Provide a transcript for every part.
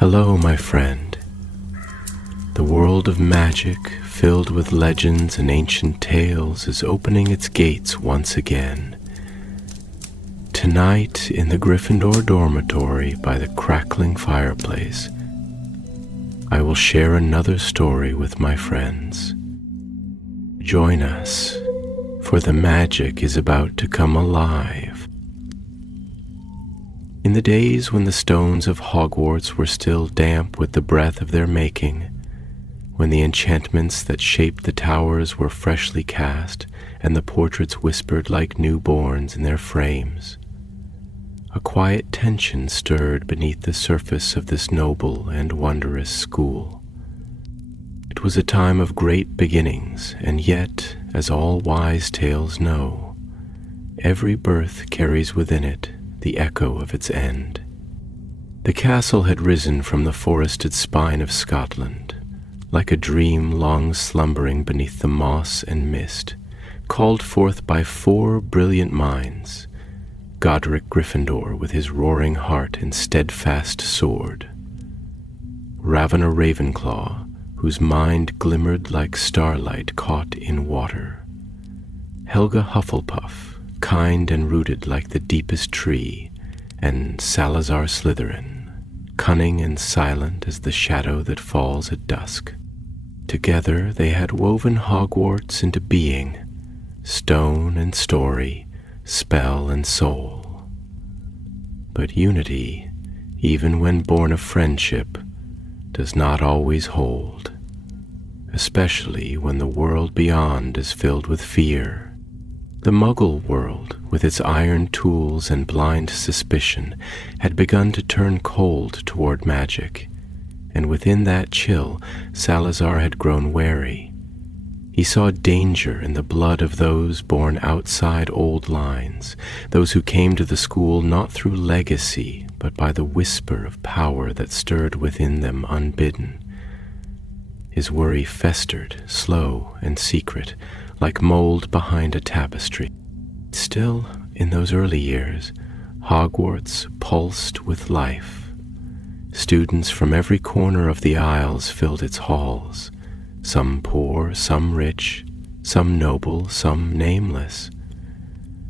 Hello, my friend. The world of magic, filled with legends and ancient tales, is opening its gates once again. Tonight, in the Gryffindor dormitory by the crackling fireplace, I will share another story with my friends. Join us, for the magic is about to come alive. In the days when the stones of Hogwarts were still damp with the breath of their making, when the enchantments that shaped the towers were freshly cast and the portraits whispered like newborns in their frames, a quiet tension stirred beneath the surface of this noble and wondrous school. It was a time of great beginnings, and yet, as all wise tales know, every birth carries within it the echo of its end. The castle had risen from the forested spine of Scotland, like a dream long slumbering beneath the moss and mist, called forth by 4 brilliant minds: Godric Gryffindor with his roaring heart and steadfast sword, Ravener Ravenclaw, whose mind glimmered like starlight caught in water, Helga Hufflepuff, kind and rooted like the deepest tree, and Salazar Slytherin, cunning and silent as the shadow that falls at dusk. Together they had woven Hogwarts into being, stone and story, spell and soul. But unity, even when born of friendship, does not always hold, especially when the world beyond is filled with fear. The Muggle world, with its iron tools and blind suspicion, had begun to turn cold toward magic, and within that chill, Salazar had grown wary. He saw danger in the blood of those born outside old lines, those who came to the school not through legacy, but by the whisper of power that stirred within them unbidden. His worry festered, slow and secret, like mold behind a tapestry. Still, in those early years, Hogwarts pulsed with life. Students from every corner of the Isles filled its halls, some poor, some rich, some noble, some nameless.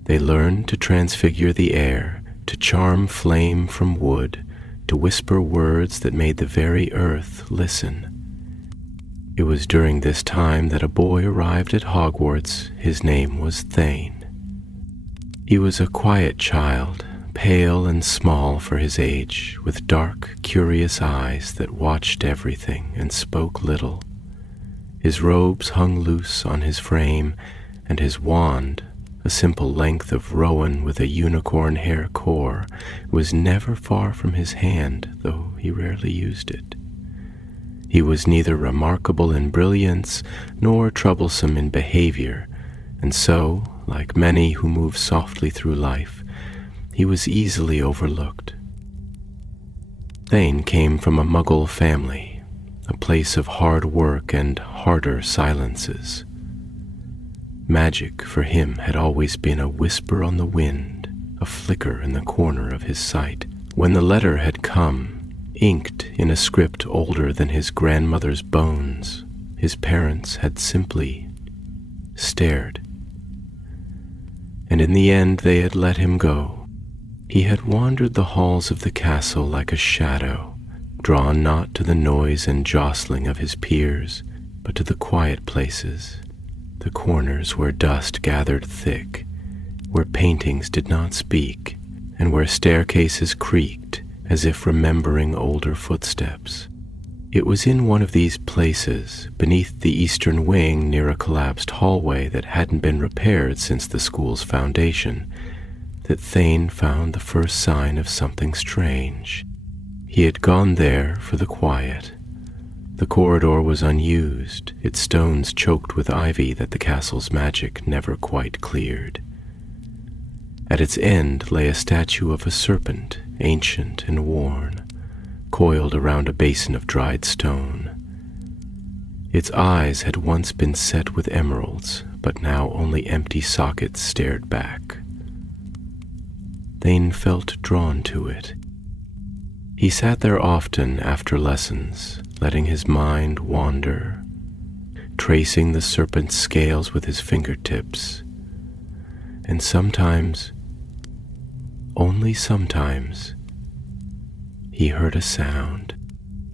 They learned to transfigure the air, to charm flame from wood, to whisper words that made the very earth listen. It was during this time that a boy arrived at Hogwarts. His name was Thane. He was a quiet child, pale and small for his age, with dark, curious eyes that watched everything and spoke little. His robes hung loose on his frame, and his wand, a simple length of rowan with a unicorn hair core, was never far from his hand, though he rarely used it. He was neither remarkable in brilliance nor troublesome in behavior, and so, like many who move softly through life, he was easily overlooked. Thane came from a Muggle family, a place of hard work and harder silences. Magic for him had always been a whisper on the wind, a flicker in the corner of his sight. When the letter had come, inked in a script older than his grandmother's bones, his parents had simply stared. And in the end they had let him go. He had wandered the halls of the castle like a shadow, drawn not to the noise and jostling of his peers, but to the quiet places, the corners where dust gathered thick, where paintings did not speak, and where staircases creaked as if remembering older footsteps. It was in one of these places, beneath the eastern wing near a collapsed hallway that hadn't been repaired since the school's foundation, that Thane found the first sign of something strange. He had gone there for the quiet. The corridor was unused, its stones choked with ivy that the castle's magic never quite cleared. At its end lay a statue of a serpent, ancient and worn, coiled around a basin of dried stone. Its eyes had once been set with emeralds, but now only empty sockets stared back. Thane felt drawn to it. He sat there often after lessons, letting his mind wander, tracing the serpent's scales with his fingertips. And sometimes, only sometimes, he heard a sound,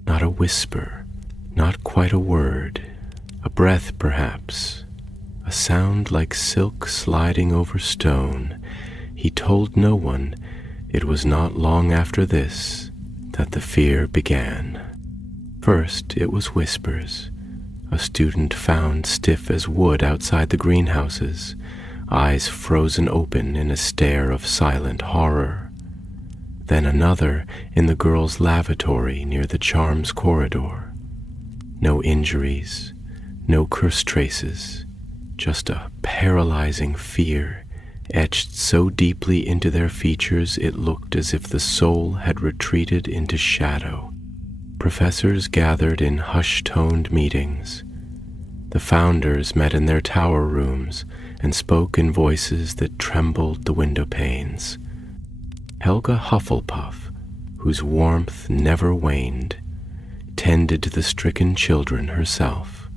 not a whisper, not quite a word, a breath perhaps, a sound like silk sliding over stone. He told no one. It was not long after this that the fear began. First it was whispers, a student found stiff as wood outside the greenhouses, eyes frozen open in a stare of silent horror. Then another in the girls' lavatory near the charms corridor. No injuries, no curse traces, just a paralyzing fear etched so deeply into their features it looked as if the soul had retreated into shadow. Professors gathered in hush-toned meetings. The founders met in their tower rooms and spoke in voices that trembled the window panes. Helga Hufflepuff, whose warmth never waned, tended to the stricken children herself.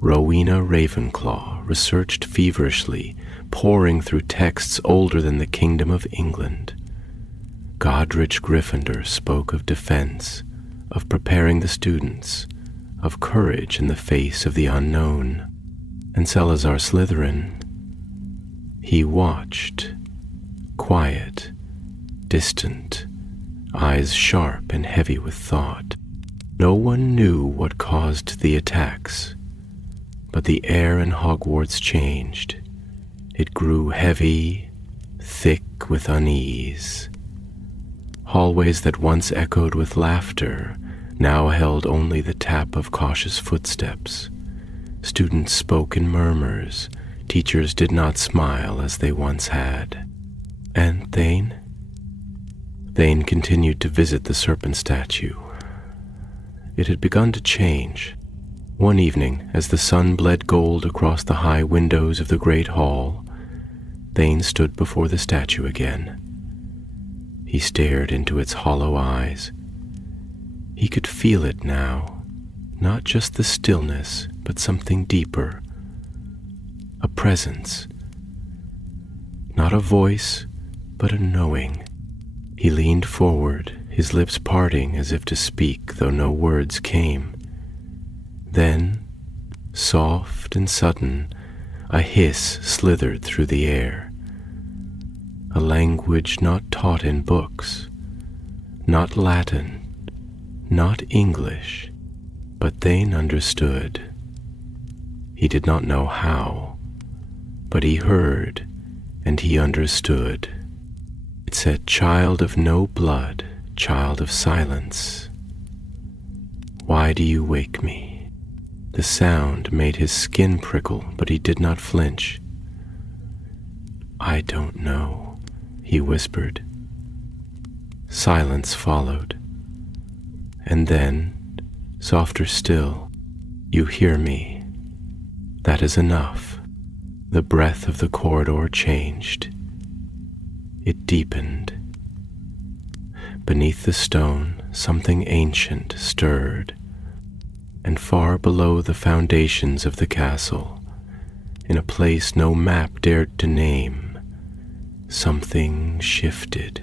Rowena Ravenclaw researched feverishly, poring through texts older than the Kingdom of England. Godrich Gryffindor spoke of defense, of preparing the students, of courage in the face of the unknown. And Salazar Slytherin, he watched, quiet, distant, eyes sharp and heavy with thought. No one knew what caused the attacks, but the air in Hogwarts changed. It grew heavy, thick with unease. Hallways that once echoed with laughter now held only the tap of cautious footsteps. Students spoke in murmurs. Teachers did not smile as they once had. And Thane? Thane continued to visit the serpent statue. It had begun to change. One evening, as the sun bled gold across the high windows of the great hall, Thane stood before the statue again. He stared into its hollow eyes. He could feel it now, not just the stillness, but something deeper, a presence. Not a voice, but a knowing. He leaned forward, his lips parting as if to speak, though no words came. Then, soft and sudden, a hiss slithered through the air. A language not taught in books, not Latin, not English, but Thane understood. He did not know how, but he heard and he understood. It said, "Child of no blood, child of silence, why do you wake me?" The sound made his skin prickle, but he did not flinch. "I don't know," he whispered. Silence followed. And then, softer still, "You hear me. That is enough." The breath of the corridor changed. It deepened. Beneath the stone, something ancient stirred, and far below the foundations of the castle, in a place no map dared to name, something shifted.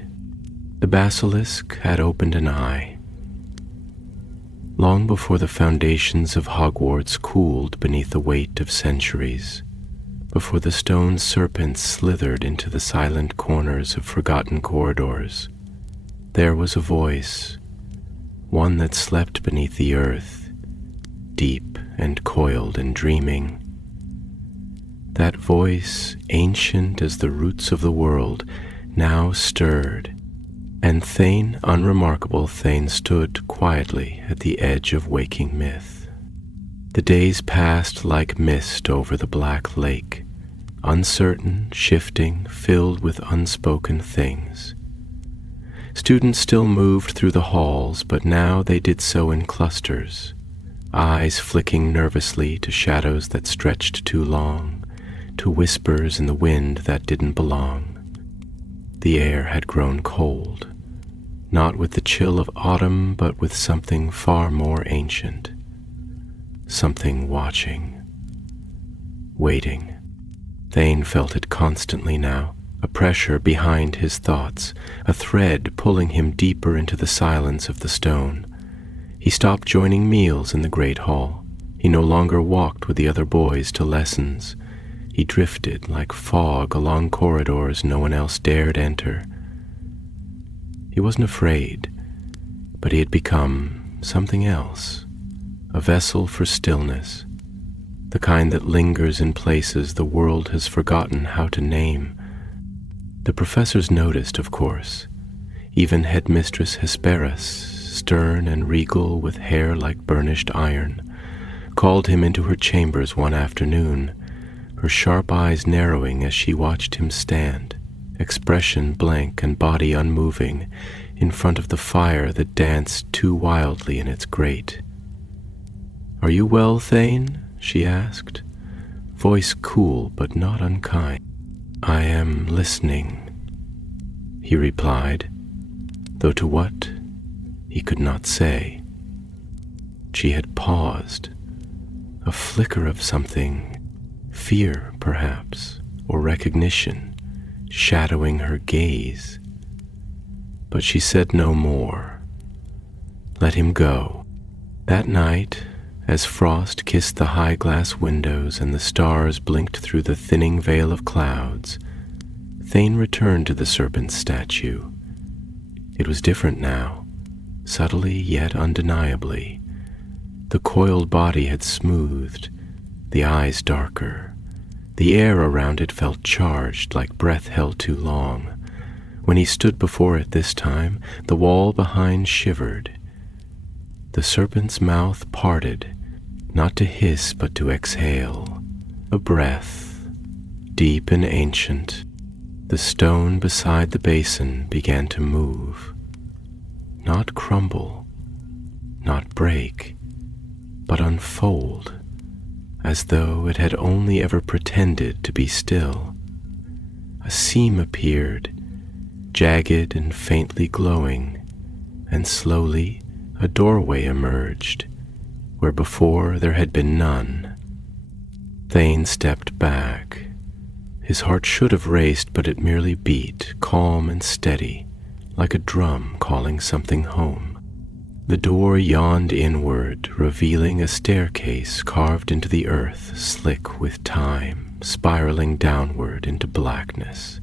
The basilisk had opened an eye. Long before the foundations of Hogwarts cooled beneath the weight of centuries, before the stone serpents slithered into the silent corners of forgotten corridors, there was a voice, one that slept beneath the earth, deep and coiled and dreaming. That voice, ancient as the roots of the world, now stirred, and Thane, unremarkable Thane, stood quietly at the edge of waking myth. The days passed like mist over the black lake, uncertain, shifting, filled with unspoken things. Students still moved through the halls, but now they did so in clusters, eyes flicking nervously to shadows that stretched too long, to whispers in the wind that didn't belong. The air had grown cold. not with the chill of autumn, but with something far more ancient, something watching, waiting. Thane felt it constantly now, a pressure behind his thoughts, a thread pulling him deeper into the silence of the stone. He stopped joining meals in the great hall. He no longer walked with the other boys to lessons. He drifted like fog along corridors no one else dared enter. He wasn't afraid, but he had become something else, a vessel for stillness, the kind that lingers in places the world has forgotten how to name. The professors noticed, of course. Even Headmistress Hesperus, stern and regal with hair like burnished iron, called him into her chambers one afternoon, her sharp eyes narrowing as she watched him stand, expression blank and body unmoving, in front of the fire that danced too wildly in its grate. "Are you well, Thane?" she asked, voice cool but not unkind. "I am listening," he replied, though to what he could not say. She had paused, a flicker of something, fear perhaps, or recognition, shadowing her gaze. But she said no more. Let him go. That night, as frost kissed the high glass windows and the stars blinked through the thinning veil of clouds, Thane returned to the serpent's statue. It was different now, subtly yet undeniably. The coiled body had smoothed, the eyes darker. The air around it felt charged, like breath held too long. When he stood before it this time, the wall behind shivered. The serpent's mouth parted, not to hiss but to exhale, a breath, deep and ancient. The stone beside the basin began to move, not crumble, not break, but unfold, as though it had only ever pretended to be still. A seam appeared, jagged and faintly glowing, and slowly a doorway emerged, where before there had been none. Thane stepped back. His heart should have raced, but it merely beat, calm and steady, like a drum calling something home. The door yawned inward, revealing a staircase carved into the earth, slick with time, spiraling downward into blackness.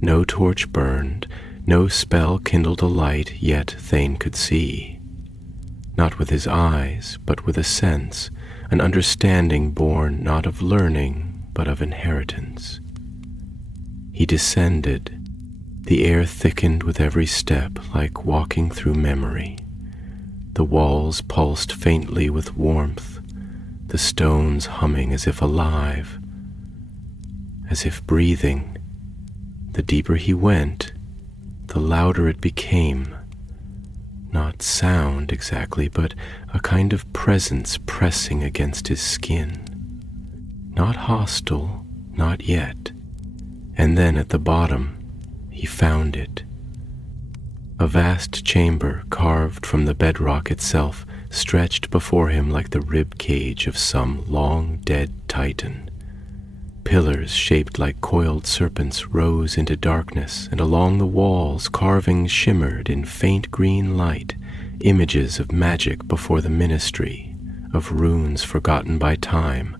No torch burned, no spell kindled a light, yet Thane could see. Not with his eyes, but with a sense, an understanding born not of learning, but of inheritance. He descended. The air thickened with every step, like walking through memory. The walls pulsed faintly with warmth, the stones humming as if alive, as if breathing. The deeper he went, the louder it became. Not sound exactly, but a kind of presence pressing against his skin. Not hostile, not yet. And then at the bottom, he found it. A vast chamber carved from the bedrock itself stretched before him like the rib cage of some long-dead titan. Pillars shaped like coiled serpents rose into darkness, and along the walls carvings shimmered in faint green light, images of magic before the ministry, of runes forgotten by time,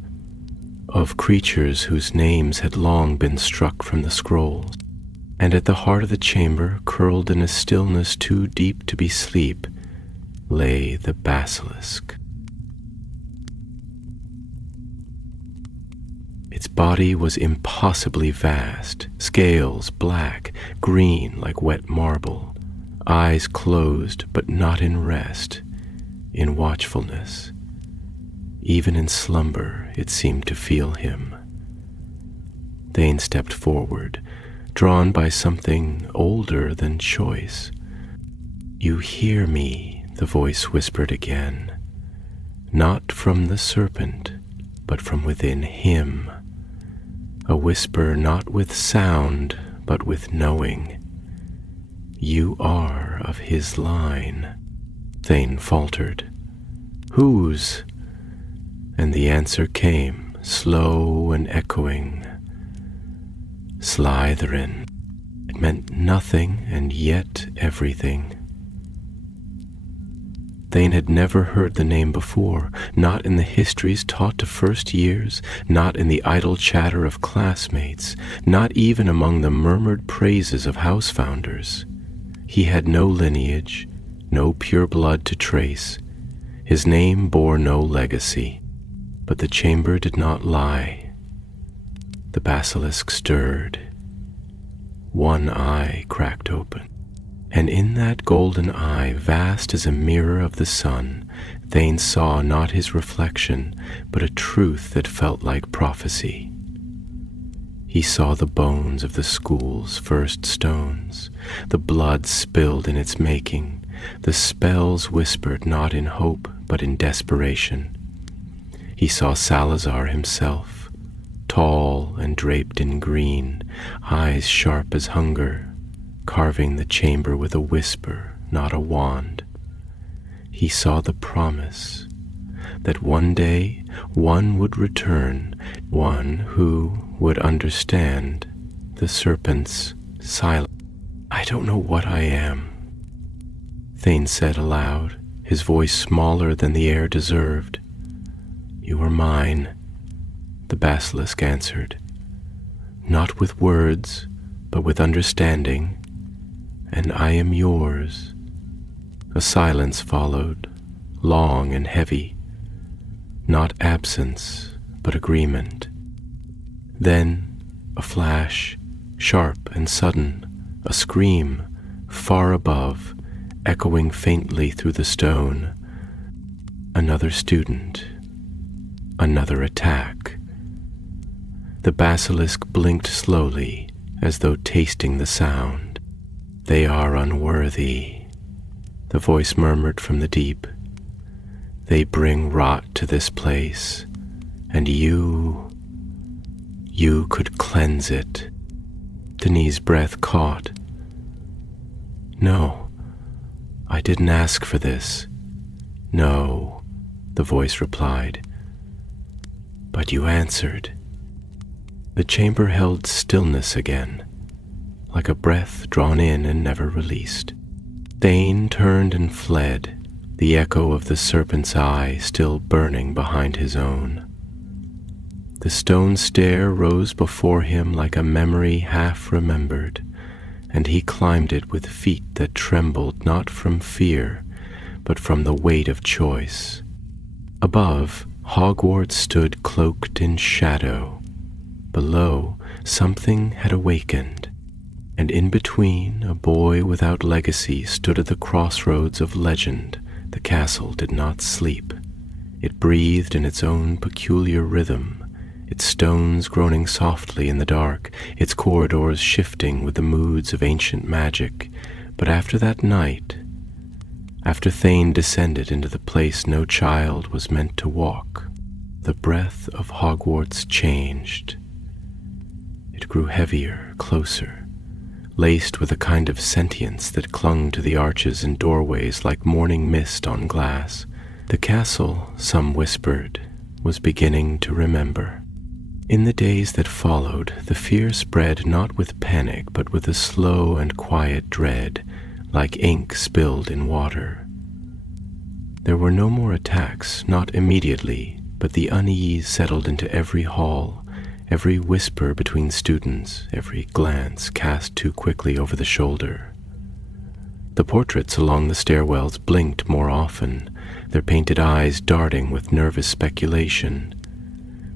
of creatures whose names had long been struck from the scrolls. And at the heart of the chamber, curled in a stillness too deep to be sleep, lay the basilisk. Its body was impossibly vast, scales black, green like wet marble, eyes closed but not in rest, in watchfulness. Even in slumber it seemed to feel him. Thane stepped forward, drawn by something older than choice. "You hear me," the voice whispered again, "not from the serpent, but from within him. A whisper not with sound, but with knowing. You are of his line. Thane faltered. Whose? And the answer came, slow and echoing. Slytherin. It meant nothing and yet everything. Thane had never heard the name before, not in the histories taught to first years, not in the idle chatter of classmates, not even among the murmured praises of house founders. He had no lineage, no pure blood to trace. His name bore no legacy, but the chamber did not lie. The basilisk stirred. One eye cracked open, and in that golden eye, vast as a mirror of the sun, Thane saw not his reflection, but a truth that felt like prophecy. He saw the bones of the school's first stones, the blood spilled in its making, the spells whispered not in hope but in desperation. He saw Salazar himself, tall and draped in green, eyes sharp as hunger, carving the chamber with a whisper, not a wand. He saw the promise that one day one would return, one who would understand the serpent's silence. I don't know what I am, Thane said aloud, his voice smaller than the air deserved. You are mine, the basilisk answered, not with words, but with understanding, and I am yours. A silence followed, long and heavy, not absence, but agreement. Then a flash, sharp and sudden, a scream, far above, echoing faintly through the stone. Another student, another attack. The basilisk blinked slowly, as though tasting the sound. They are unworthy, the voice murmured from the deep. They bring rot to this place, and you could cleanse it. Denis' breath caught. No, I didn't ask for this. No, the voice replied. But you answered. The chamber held stillness again, like a breath drawn in and never released. Thane turned and fled, the echo of the serpent's eye still burning behind his own. The stone stair rose before him like a memory half remembered, and he climbed it with feet that trembled not from fear, but from the weight of choice. Above, Hogwarts stood cloaked in shadow. Below, something had awakened, and in between, a boy without legacy stood at the crossroads of legend. The castle did not sleep. It breathed in its own peculiar rhythm, its stones groaning softly in the dark, its corridors shifting with the moods of ancient magic. But after that night, after Thane descended into the place no child was meant to walk, the breath of Hogwarts changed. It grew heavier, closer, laced with a kind of sentience that clung to the arches and doorways like morning mist on glass. The castle, some whispered, was beginning to remember. In the days that followed, the fear spread not with panic, but with a slow and quiet dread, like ink spilled in water. There were no more attacks, not immediately, but the unease settled into every hall, every whisper between students, every glance cast too quickly over the shoulder. The portraits along the stairwells blinked more often, their painted eyes darting with nervous speculation.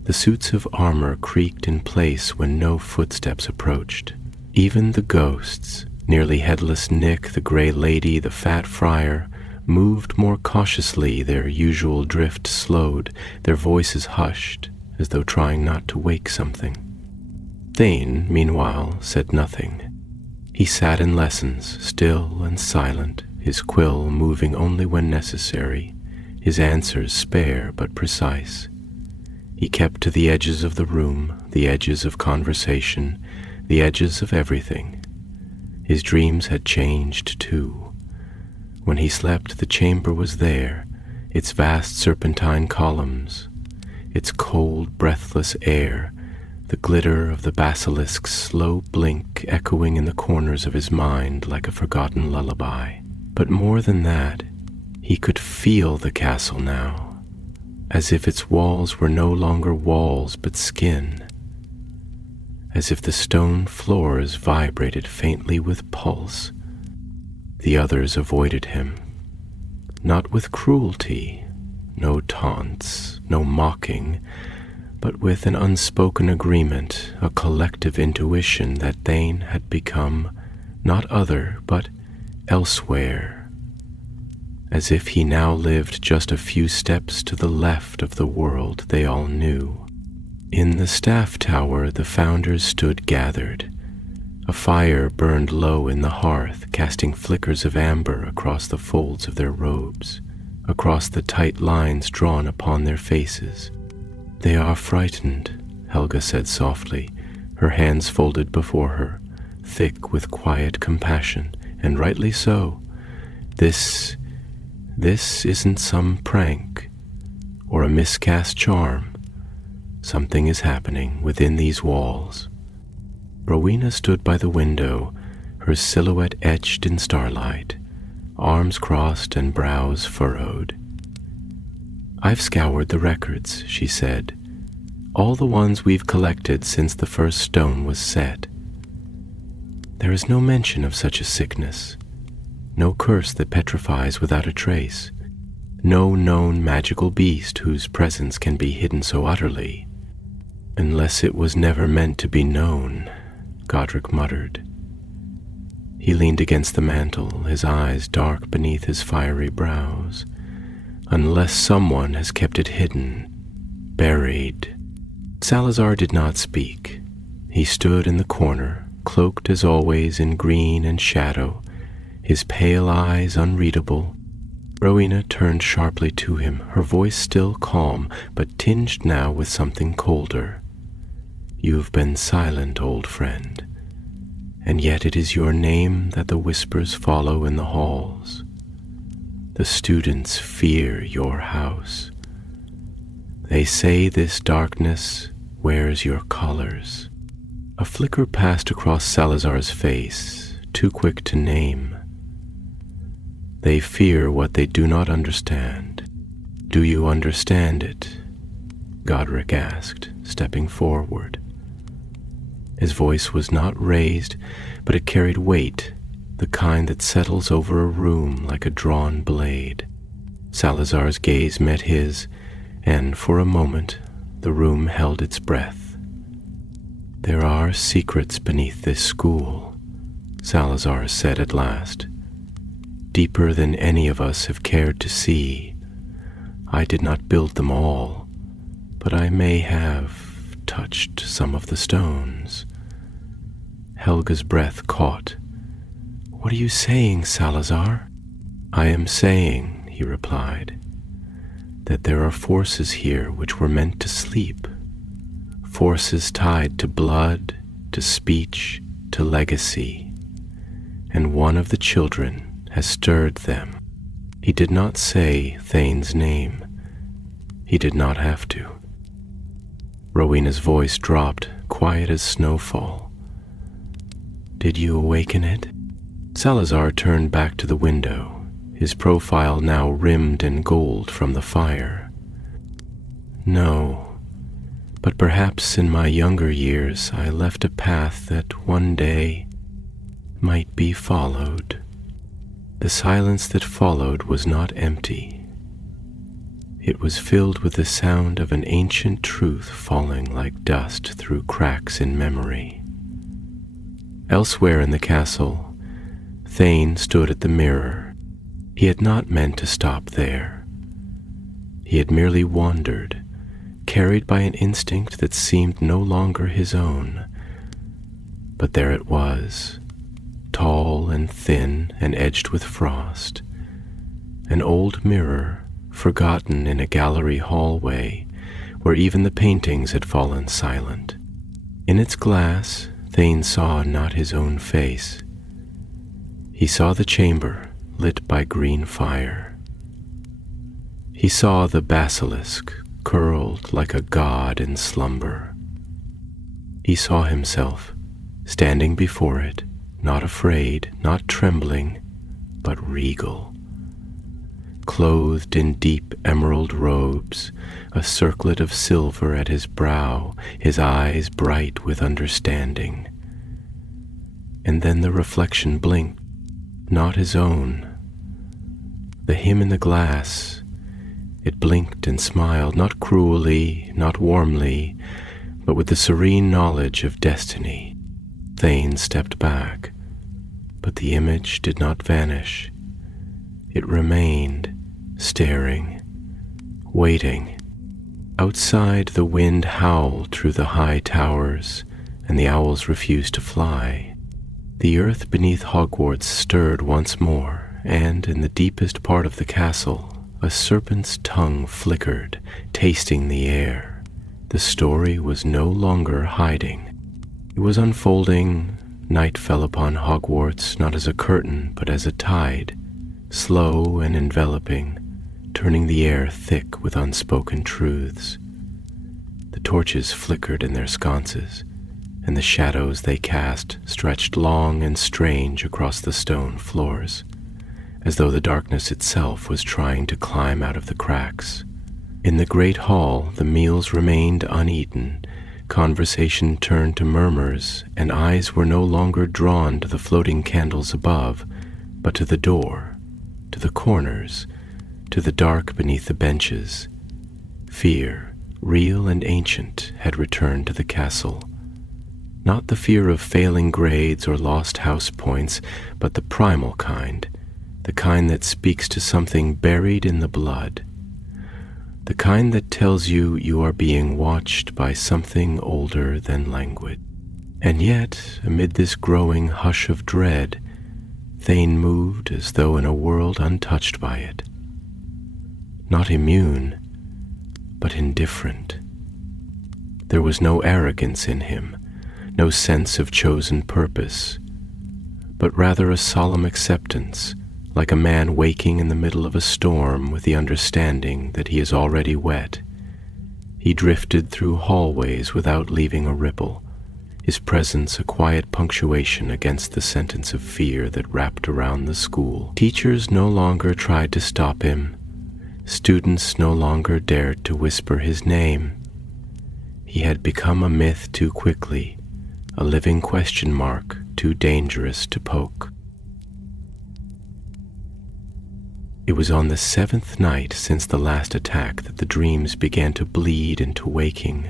The suits of armor creaked in place when no footsteps approached. Even the ghosts, nearly headless Nick, the Grey Lady, the Fat Friar, moved more cautiously, their usual drift slowed, their voices hushed, as though trying not to wake something. Thane, meanwhile, said nothing. He sat in lessons, still and silent, his quill moving only when necessary, his answers spare but precise. He kept to the edges of the room, the edges of conversation, the edges of everything. His dreams had changed too. When he slept, the chamber was there, its vast serpentine columns, its cold, breathless air, the glitter of the basilisk's slow blink echoing in the corners of his mind like a forgotten lullaby. But more than that, he could feel the castle now, as if its walls were no longer walls but skin, as if the stone floors vibrated faintly with pulse. The others avoided him, not with cruelty, no taunts, no mocking, but with an unspoken agreement, a collective intuition that Thane had become not other, but elsewhere, as if he now lived just a few steps to the left of the world they all knew. In the staff tower, the founders stood gathered. A fire burned low in the hearth, casting flickers of amber across the folds of their robes, across the tight lines drawn upon their faces. "They are frightened," Helga said softly, her hands folded before her, thick with quiet compassion, and rightly so. This isn't some prank or a miscast charm. Something is happening within these walls. Rowena stood by the window, her silhouette etched in starlight, arms crossed and brows furrowed. "I've scoured the records," she said, "all the ones we've collected since the first stone was set. There is no mention of such a sickness, no curse that petrifies without a trace, no known magical beast whose presence can be hidden so utterly. Unless it was never meant to be known," Godric muttered. He leaned against the mantel, his eyes dark beneath his fiery brows. "Unless someone has kept it hidden, buried." Salazar did not speak. He stood in the corner, cloaked as always in green and shadow, his pale eyes unreadable. Rowena turned sharply to him, her voice still calm, but tinged now with something colder. "You've been silent, old friend, and yet it is your name that the whispers follow in the halls. The students fear your house. They say this darkness wears your colors." A flicker passed across Salazar's face, too quick to name. "They fear what they do not understand. Do you understand it?" Godric asked, stepping forward. His voice was not raised, but it carried weight, the kind that settles over a room like a drawn blade. Salazar's gaze met his, and for a moment the room held its breath. "There are secrets beneath this school," Salazar said at last, "deeper than any of us have cared to see. I did not build them all, but I may have touched some of the stones." Helga's breath caught. "What are you saying, Salazar?" "I am saying," he replied, "that there are forces here which were meant to sleep, forces tied to blood, to speech, to legacy, and one of the children has stirred them." He did not say Thane's name. He did not have to. Rowena's voice dropped, quiet as snowfall. "Did you awaken it?" Salazar turned back to the window, his profile now rimmed in gold from the fire. "No, but perhaps in my younger years I left a path that one day might be followed." The silence that followed was not empty. It was filled with the sound of an ancient truth falling like dust through cracks in memory. Elsewhere in the castle, Thane stood at the mirror. He had not meant to stop there. He had merely wandered, carried by an instinct that seemed no longer his own. But there it was, tall and thin and edged with frost, an old mirror forgotten in a gallery hallway where even the paintings had fallen silent. In its glass, Thane saw not his own face, He saw the chamber lit by green fire. He saw the basilisk curled like a god in slumber. He saw himself standing before it, not afraid, not trembling, but regal. Clothed in deep emerald robes, a circlet of silver at his brow, his eyes bright with understanding. And then the reflection blinked, not his own. The him in the glass, it blinked and smiled, not cruelly, not warmly, but with the serene knowledge of destiny. Thane stepped back, but the image did not vanish. It remained, staring, waiting. Outside, the wind howled through the high towers, and the owls refused to fly. The earth beneath Hogwarts stirred once more, and in the deepest part of the castle, a serpent's tongue flickered, tasting the air. The story was no longer hiding. It was unfolding. Night fell upon Hogwarts not as a curtain, but as a tide, slow and enveloping, turning the air thick with unspoken truths. The torches flickered in their sconces, and the shadows they cast stretched long and strange across the stone floors, as though the darkness itself was trying to climb out of the cracks. In the great hall, the meals remained uneaten, conversation turned to murmurs, and eyes were no longer drawn to the floating candles above, but to the door, to the corners, to the dark beneath the benches. Fear, real and ancient, had returned to the castle. Not the fear of failing grades or lost house points, but the primal kind, the kind that speaks to something buried in the blood, the kind that tells you you are being watched by something older than language. And yet, amid this growing hush of dread, Thane moved as though in a world untouched by it. Not immune, but indifferent. There was no arrogance in him, no sense of chosen purpose, but rather a solemn acceptance, like a man waking in the middle of a storm with the understanding that he is already wet. He drifted through hallways without leaving a ripple, his presence a quiet punctuation against the sentence of fear that wrapped around the school. Teachers no longer tried to stop him. Students no longer dared to whisper his name. He had become a myth too quickly, a living question mark too dangerous to poke. It was on the 7th night since the last attack that the dreams began to bleed into waking.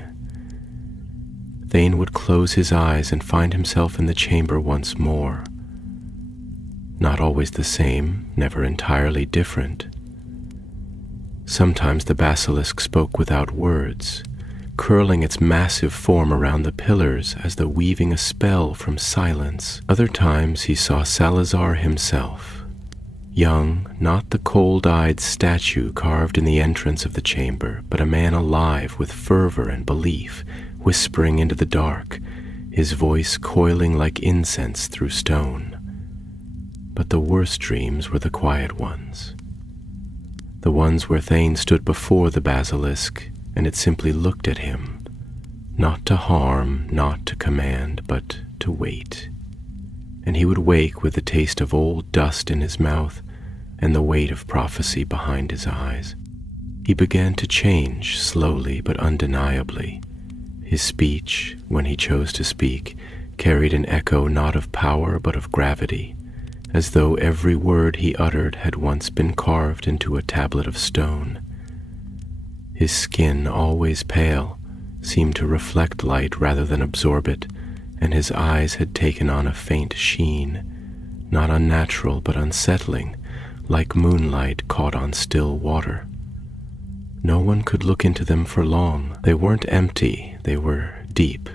Thane would close his eyes and find himself in the chamber once more. Not always the same, never entirely different. Sometimes the basilisk spoke without words, curling its massive form around the pillars as though weaving a spell from silence. Other times he saw Salazar himself, young, not the cold-eyed statue carved in the entrance of the chamber, but a man alive with fervor and belief, whispering into the dark, his voice coiling like incense through stone. But the worst dreams were the quiet ones, the ones where Thane stood before the basilisk, and it simply looked at him, not to harm, not to command, but to wait. And he would wake with the taste of old dust in his mouth and the weight of prophecy behind his eyes. He began to change slowly but undeniably. His speech, when he chose to speak, carried an echo not of power but of gravity, as though every word he uttered had once been carved into a tablet of stone. His skin, always pale, seemed to reflect light rather than absorb it, and his eyes had taken on a faint sheen, not unnatural but unsettling, like moonlight caught on still water. No one could look into them for long. They weren't empty, they were deep.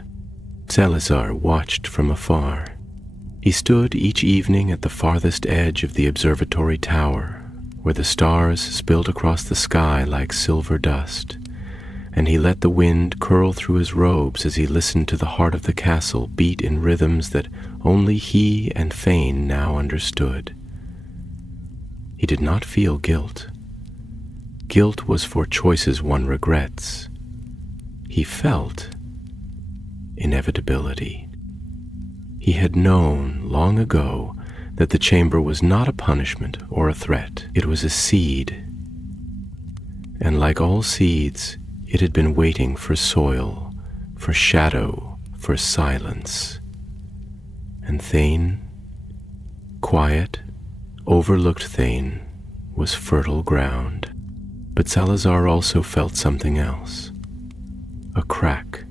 Salazar watched from afar. He stood each evening at the farthest edge of the observatory tower, where the stars spilled across the sky like silver dust, and he let the wind curl through his robes as he listened to the heart of the castle beat in rhythms that only he and Thane now understood. He did not feel guilt. Guilt was for choices one regrets. He felt inevitability. He had known long ago that the chamber was not a punishment or a threat. It was a seed. And like all seeds, it had been waiting for soil, for shadow, for silence. And Thane, quiet, overlooked Thane, was fertile ground. But Salazar also felt something else. A crack.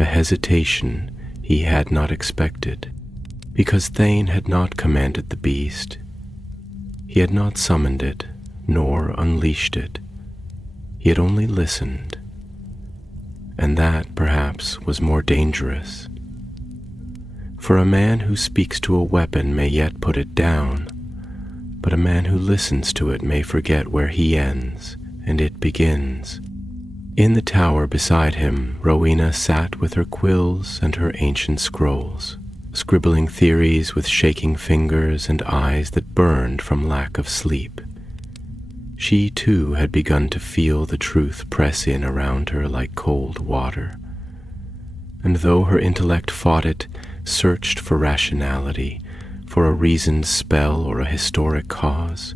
A hesitation he had not expected, because Thane had not commanded the beast. He had not summoned it, nor unleashed it. He had only listened, and that, perhaps, was more dangerous. For a man who speaks to a weapon may yet put it down, but a man who listens to it may forget where he ends and it begins. In the tower beside him, Rowena sat with her quills and her ancient scrolls, scribbling theories with shaking fingers and eyes that burned from lack of sleep. She, too, had begun to feel the truth press in around her like cold water. And though her intellect fought it, searched for rationality, for a reasoned spell or a historic cause,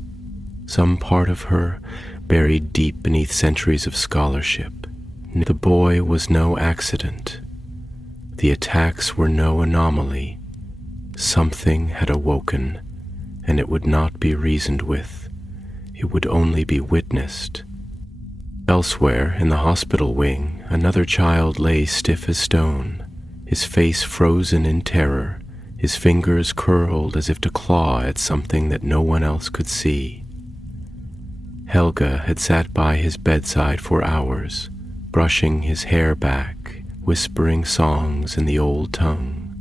some part of her, buried deep beneath centuries of scholarship, the boy was no accident. The attacks were no anomaly. Something had awoken, and it would not be reasoned with. It would only be witnessed. Elsewhere, in the hospital wing, another child lay stiff as stone, his face frozen in terror, his fingers curled as if to claw at something that no one else could see. Helga had sat by his bedside for hours, brushing his hair back, whispering songs in the old tongue,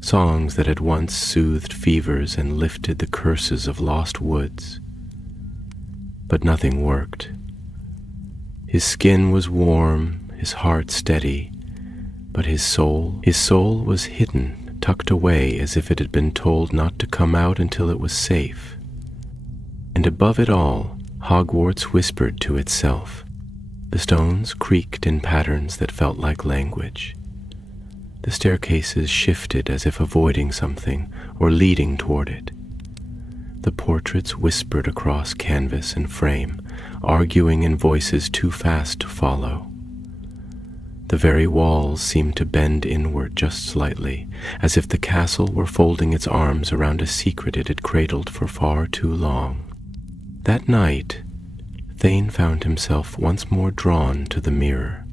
songs that had once soothed fevers and lifted the curses of lost woods. But nothing worked. His skin was warm, his heart steady, but his soul was hidden, tucked away as if it had been told not to come out until it was safe. And above it all, Hogwarts whispered to itself. The stones creaked in patterns that felt like language. The staircases shifted as if avoiding something or leading toward it. The portraits whispered across canvas and frame, arguing in voices too fast to follow. The very walls seemed to bend inward just slightly, as if the castle were folding its arms around a secret it had cradled for far too long. That night, Thane found himself once more drawn to the mirror,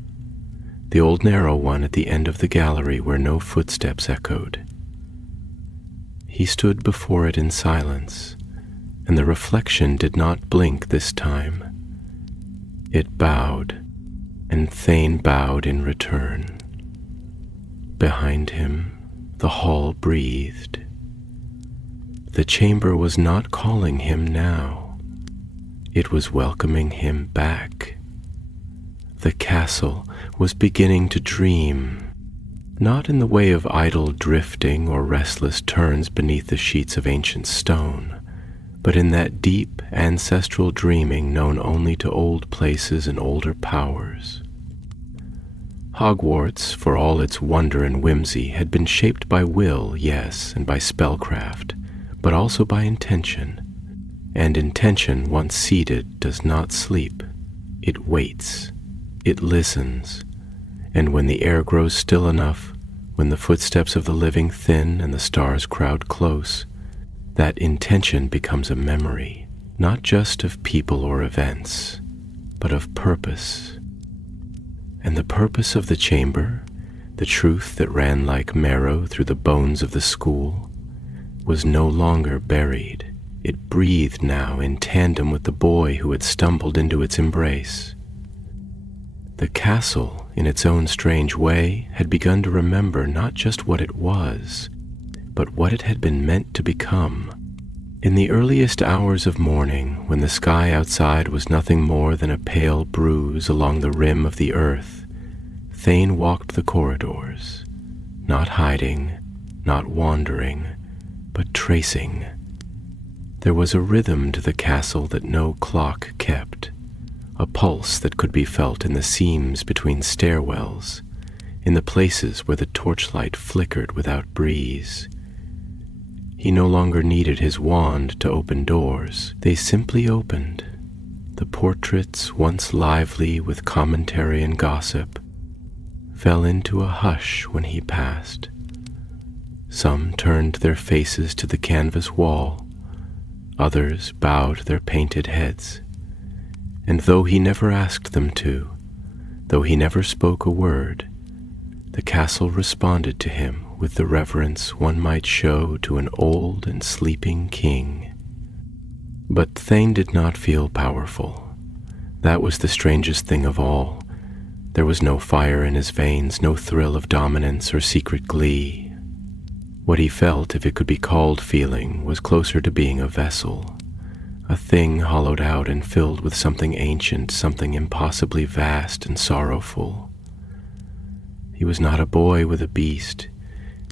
the old narrow one at the end of the gallery where no footsteps echoed. He stood before it in silence, and the reflection did not blink this time. It bowed, and Thane bowed in return. Behind him, the hall breathed. The chamber was not calling him now. It was welcoming him back. The castle was beginning to dream, not in the way of idle drifting or restless turns beneath the sheets of ancient stone, but in that deep ancestral dreaming known only to old places and older powers. Hogwarts, for all its wonder and whimsy, had been shaped by will, yes, and by spellcraft, but also by intention. And intention, once seated, does not sleep. It waits. It listens. And when the air grows still enough, when the footsteps of the living thin and the stars crowd close, that intention becomes a memory, not just of people or events, but of purpose. And the purpose of the chamber, the truth that ran like marrow through the bones of the school, was no longer buried. It breathed now in tandem with the boy who had stumbled into its embrace. The castle, in its own strange way, had begun to remember not just what it was, but what it had been meant to become. In the earliest hours of morning, when the sky outside was nothing more than a pale bruise along the rim of the earth, Thane walked the corridors, not hiding, not wandering, but tracing. There was a rhythm to the castle that no clock kept, a pulse that could be felt in the seams between stairwells, in the places where the torchlight flickered without breeze. He no longer needed his wand to open doors. They simply opened. The portraits, once lively with commentary and gossip, fell into a hush when he passed. Some turned their faces to the canvas wall, others bowed their painted heads, and though he never asked them to, though he never spoke a word, the castle responded to him with the reverence one might show to an old and sleeping king. But Thane did not feel powerful. That was the strangest thing of all. There was no fire in his veins, no thrill of dominance or secret glee. What he felt, if it could be called feeling, was closer to being a vessel, a thing hollowed out and filled with something ancient, something impossibly vast and sorrowful. He was not a boy with a beast.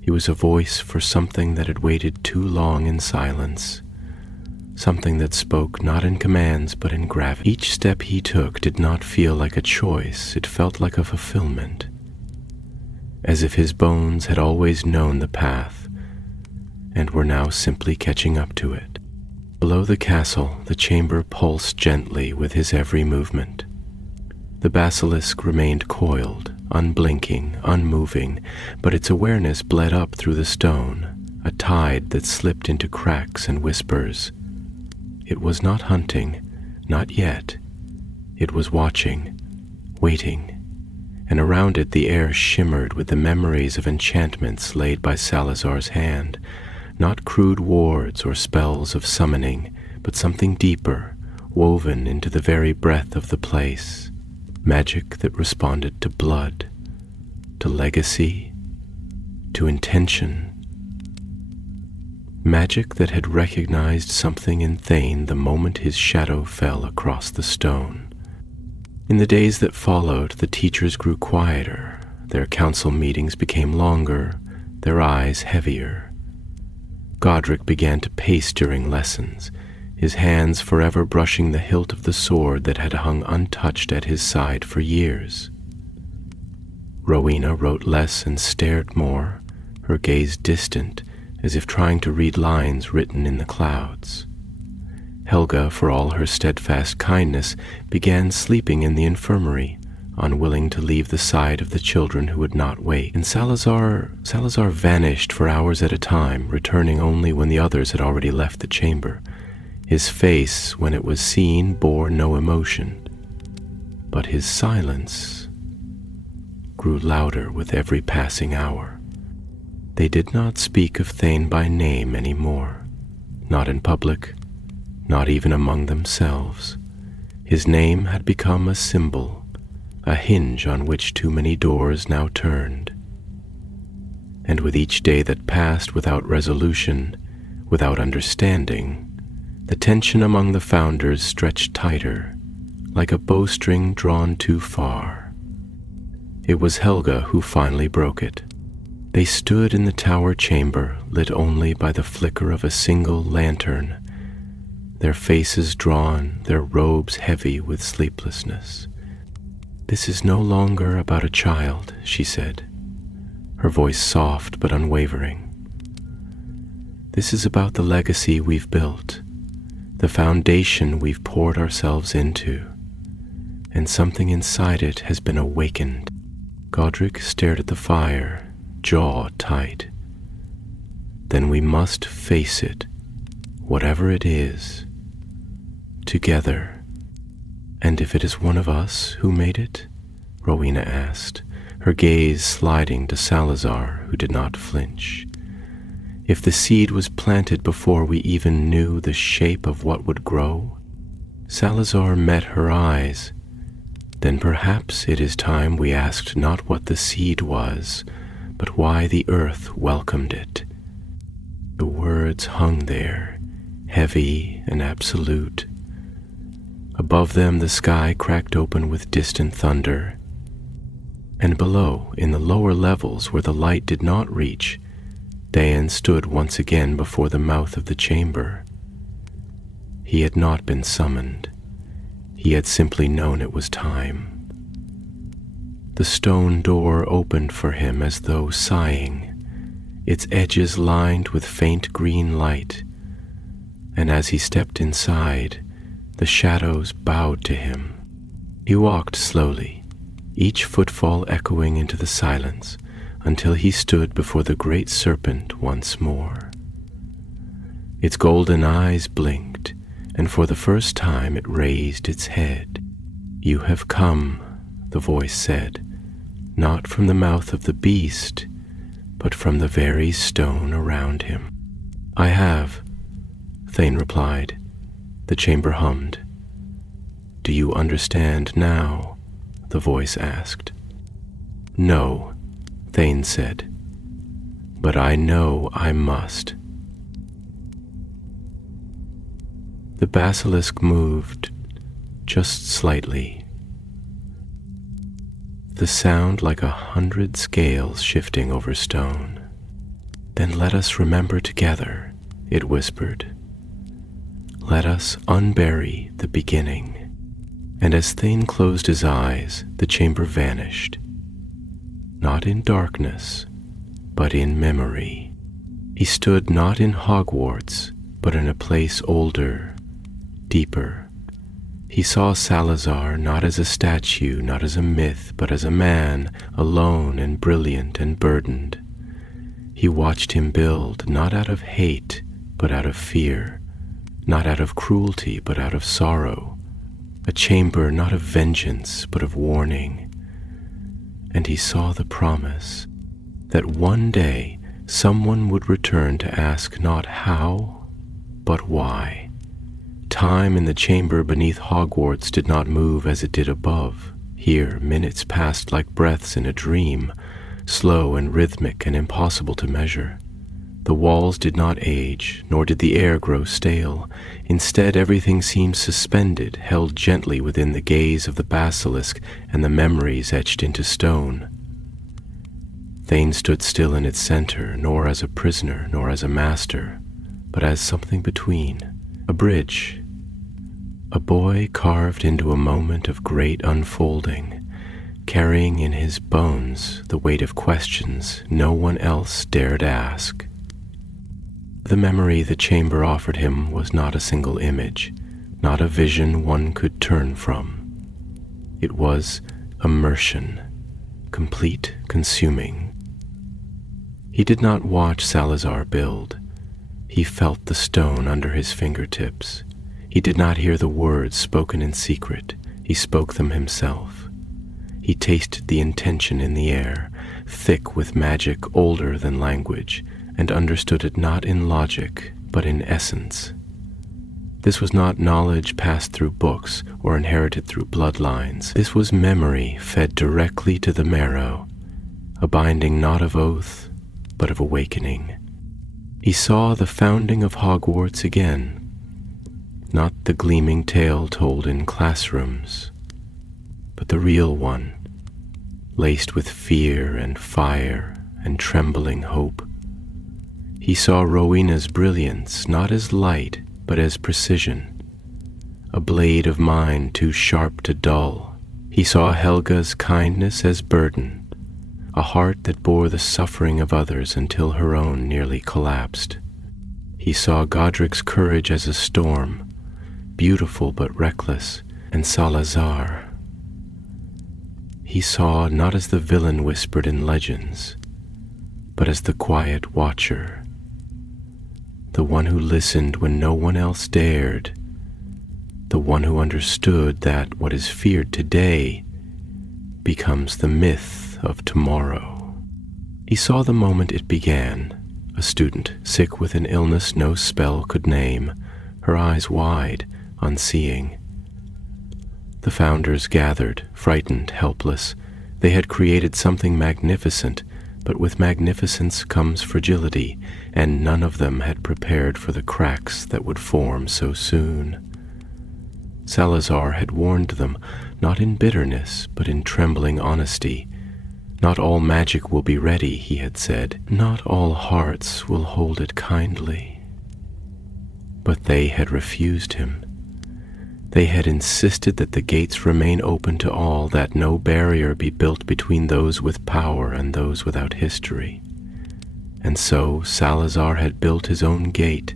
He was a voice for something that had waited too long in silence, something that spoke not in commands but in gravity. Each step he took did not feel like a choice, it felt like a fulfillment, as if his bones had always known the path and were now simply catching up to it. Below the castle, the chamber pulsed gently with his every movement. The basilisk remained coiled, unblinking, unmoving, but its awareness bled up through the stone, a tide that slipped into cracks and whispers. It was not hunting, not yet. It was watching, waiting, and around it the air shimmered with the memories of enchantments laid by Salazar's hand, not crude wards or spells of summoning, but something deeper, woven into the very breath of the place. Magic that responded to blood, to legacy, to intention. Magic that had recognized something in Thane the moment his shadow fell across the stone. In the days that followed, the teachers grew quieter, their council meetings became longer, their eyes heavier. Godric began to pace during lessons, his hands forever brushing the hilt of the sword that had hung untouched at his side for years. Rowena wrote less and stared more, her gaze distant, as if trying to read lines written in the clouds. Helga, for all her steadfast kindness, began sleeping in the infirmary, unwilling to leave the side of the children who would not wake. And Salazar vanished for hours at a time, returning only when the others had already left the chamber. His face, when it was seen, bore no emotion, but his silence grew louder with every passing hour. They did not speak of Thane by name any more, not in public, not even among themselves. His name had become a symbol, a hinge on which too many doors now turned. And with each day that passed without resolution, without understanding, the tension among the founders stretched tighter, like a bowstring drawn too far. It was Helga who finally broke it. They stood in the tower chamber, lit only by the flicker of a single lantern, their faces drawn, their robes heavy with sleeplessness. "This is no longer about a child," she said, her voice soft but unwavering. "This is about the legacy we've built, the foundation we've poured ourselves into, and something inside it has been awakened." Godric stared at the fire, jaw tight. "Then we must face it, whatever it is, together." "And if it is one of us who made it?" Rowena asked, her gaze sliding to Salazar, who did not flinch. "If the seed was planted before we even knew the shape of what would grow?" Salazar met her eyes. "Then perhaps it is time we asked not what the seed was, but why the earth welcomed it." The words hung there, heavy and absolute. Above them the sky cracked open with distant thunder, and below, in the lower levels where the light did not reach, Dayan stood once again before the mouth of the chamber. He had not been summoned. He had simply known it was time. The stone door opened for him as though sighing, its edges lined with faint green light, and as he stepped inside, the shadows bowed to him. He walked slowly, each footfall echoing into the silence, until he stood before the great serpent once more. Its golden eyes blinked, and for the first time it raised its head. "You have come," the voice said, "not from the mouth of the beast, but from the very stone around him." "I have," Thane replied. The chamber hummed. "Do you understand now?" the voice asked. "No," Thane said, "but I know I must." The basilisk moved, just slightly. The sound like 100 scales shifting over stone. "Then let us remember together," it whispered. "Let us unbury the beginning." And as Thane closed his eyes, the chamber vanished. Not in darkness, but in memory. He stood not in Hogwarts, but in a place older, deeper. He saw Salazar not as a statue, not as a myth, but as a man, alone and brilliant and burdened. He watched him build, not out of hate, but out of fear, not out of cruelty, but out of sorrow, a chamber not of vengeance, but of warning. And he saw the promise that one day someone would return to ask not how, but why. Time in the chamber beneath Hogwarts did not move as it did above. Here, minutes passed like breaths in a dream, slow and rhythmic and impossible to measure. The walls did not age, nor did the air grow stale. Instead, everything seemed suspended, held gently within the gaze of the basilisk and the memories etched into stone. Thane stood still in its center, nor as a prisoner, nor as a master, but as something between, a bridge. A boy carved into a moment of great unfolding, carrying in his bones the weight of questions no one else dared ask. The memory the chamber offered him was not a single image, not a vision one could turn from. It was immersion, complete, consuming. He did not watch Salazar build. He felt the stone under his fingertips. He did not hear the words spoken in secret. He spoke them himself. He tasted the intention in the air, thick with magic older than language, and understood it not in logic, but in essence. This was not knowledge passed through books or inherited through bloodlines. This was memory fed directly to the marrow, a binding not of oath, but of awakening. He saw the founding of Hogwarts again, not the gleaming tale told in classrooms, but the real one, laced with fear and fire and trembling hope. He saw Rowena's brilliance not as light, but as precision, a blade of mind too sharp to dull. He saw Helga's kindness as burden, a heart that bore the suffering of others until her own nearly collapsed. He saw Godric's courage as a storm, beautiful but reckless, and Salazar. He saw not as the villain whispered in legends, but as the quiet watcher, the one who listened when no one else dared, the one who understood that what is feared today becomes the myth of tomorrow. He saw the moment it began, a student sick with an illness no spell could name, her eyes wide, unseeing. The founders gathered, frightened, helpless. They had created something magnificent, But with magnificence comes fragility, and none of them had prepared for the cracks that would form so soon. Salazar had warned them, not in bitterness, but in trembling honesty. Not all magic will be ready, he had said. Not all hearts will hold it kindly. But they had refused him. They had insisted that the gates remain open to all, that no barrier be built between those with power and those without history. And so Salazar had built his own gate,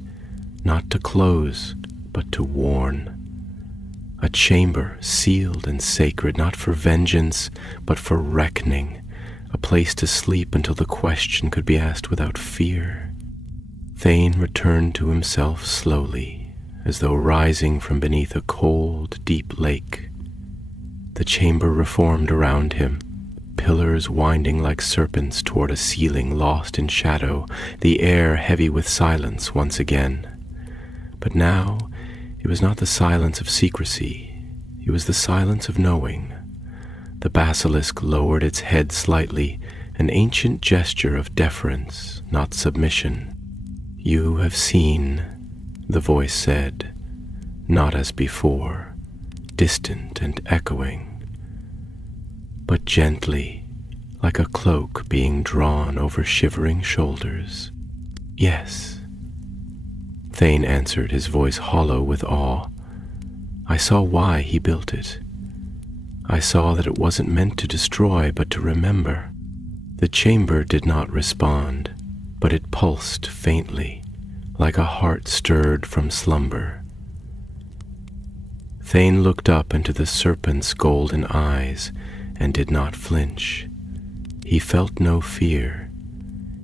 not to close, but to warn. A chamber sealed and sacred, not for vengeance, but for reckoning, a place to sleep until the question could be asked without fear. Thane returned to himself slowly, as though rising from beneath a cold, deep lake. The chamber reformed around him, pillars winding like serpents toward a ceiling lost in shadow, the air heavy with silence once again. But now it was not the silence of secrecy, it was the silence of knowing. The basilisk lowered its head slightly, an ancient gesture of deference, not submission. "You have seen," the voice said, not as before, distant and echoing, but gently, like a cloak being drawn over shivering shoulders. "Yes," Thane answered, his voice hollow with awe. "I saw why he built it. I saw that it wasn't meant to destroy, but to remember." The chamber did not respond, but it pulsed faintly, like a heart stirred from slumber. Thane looked up into the serpent's golden eyes and did not flinch. He felt no fear.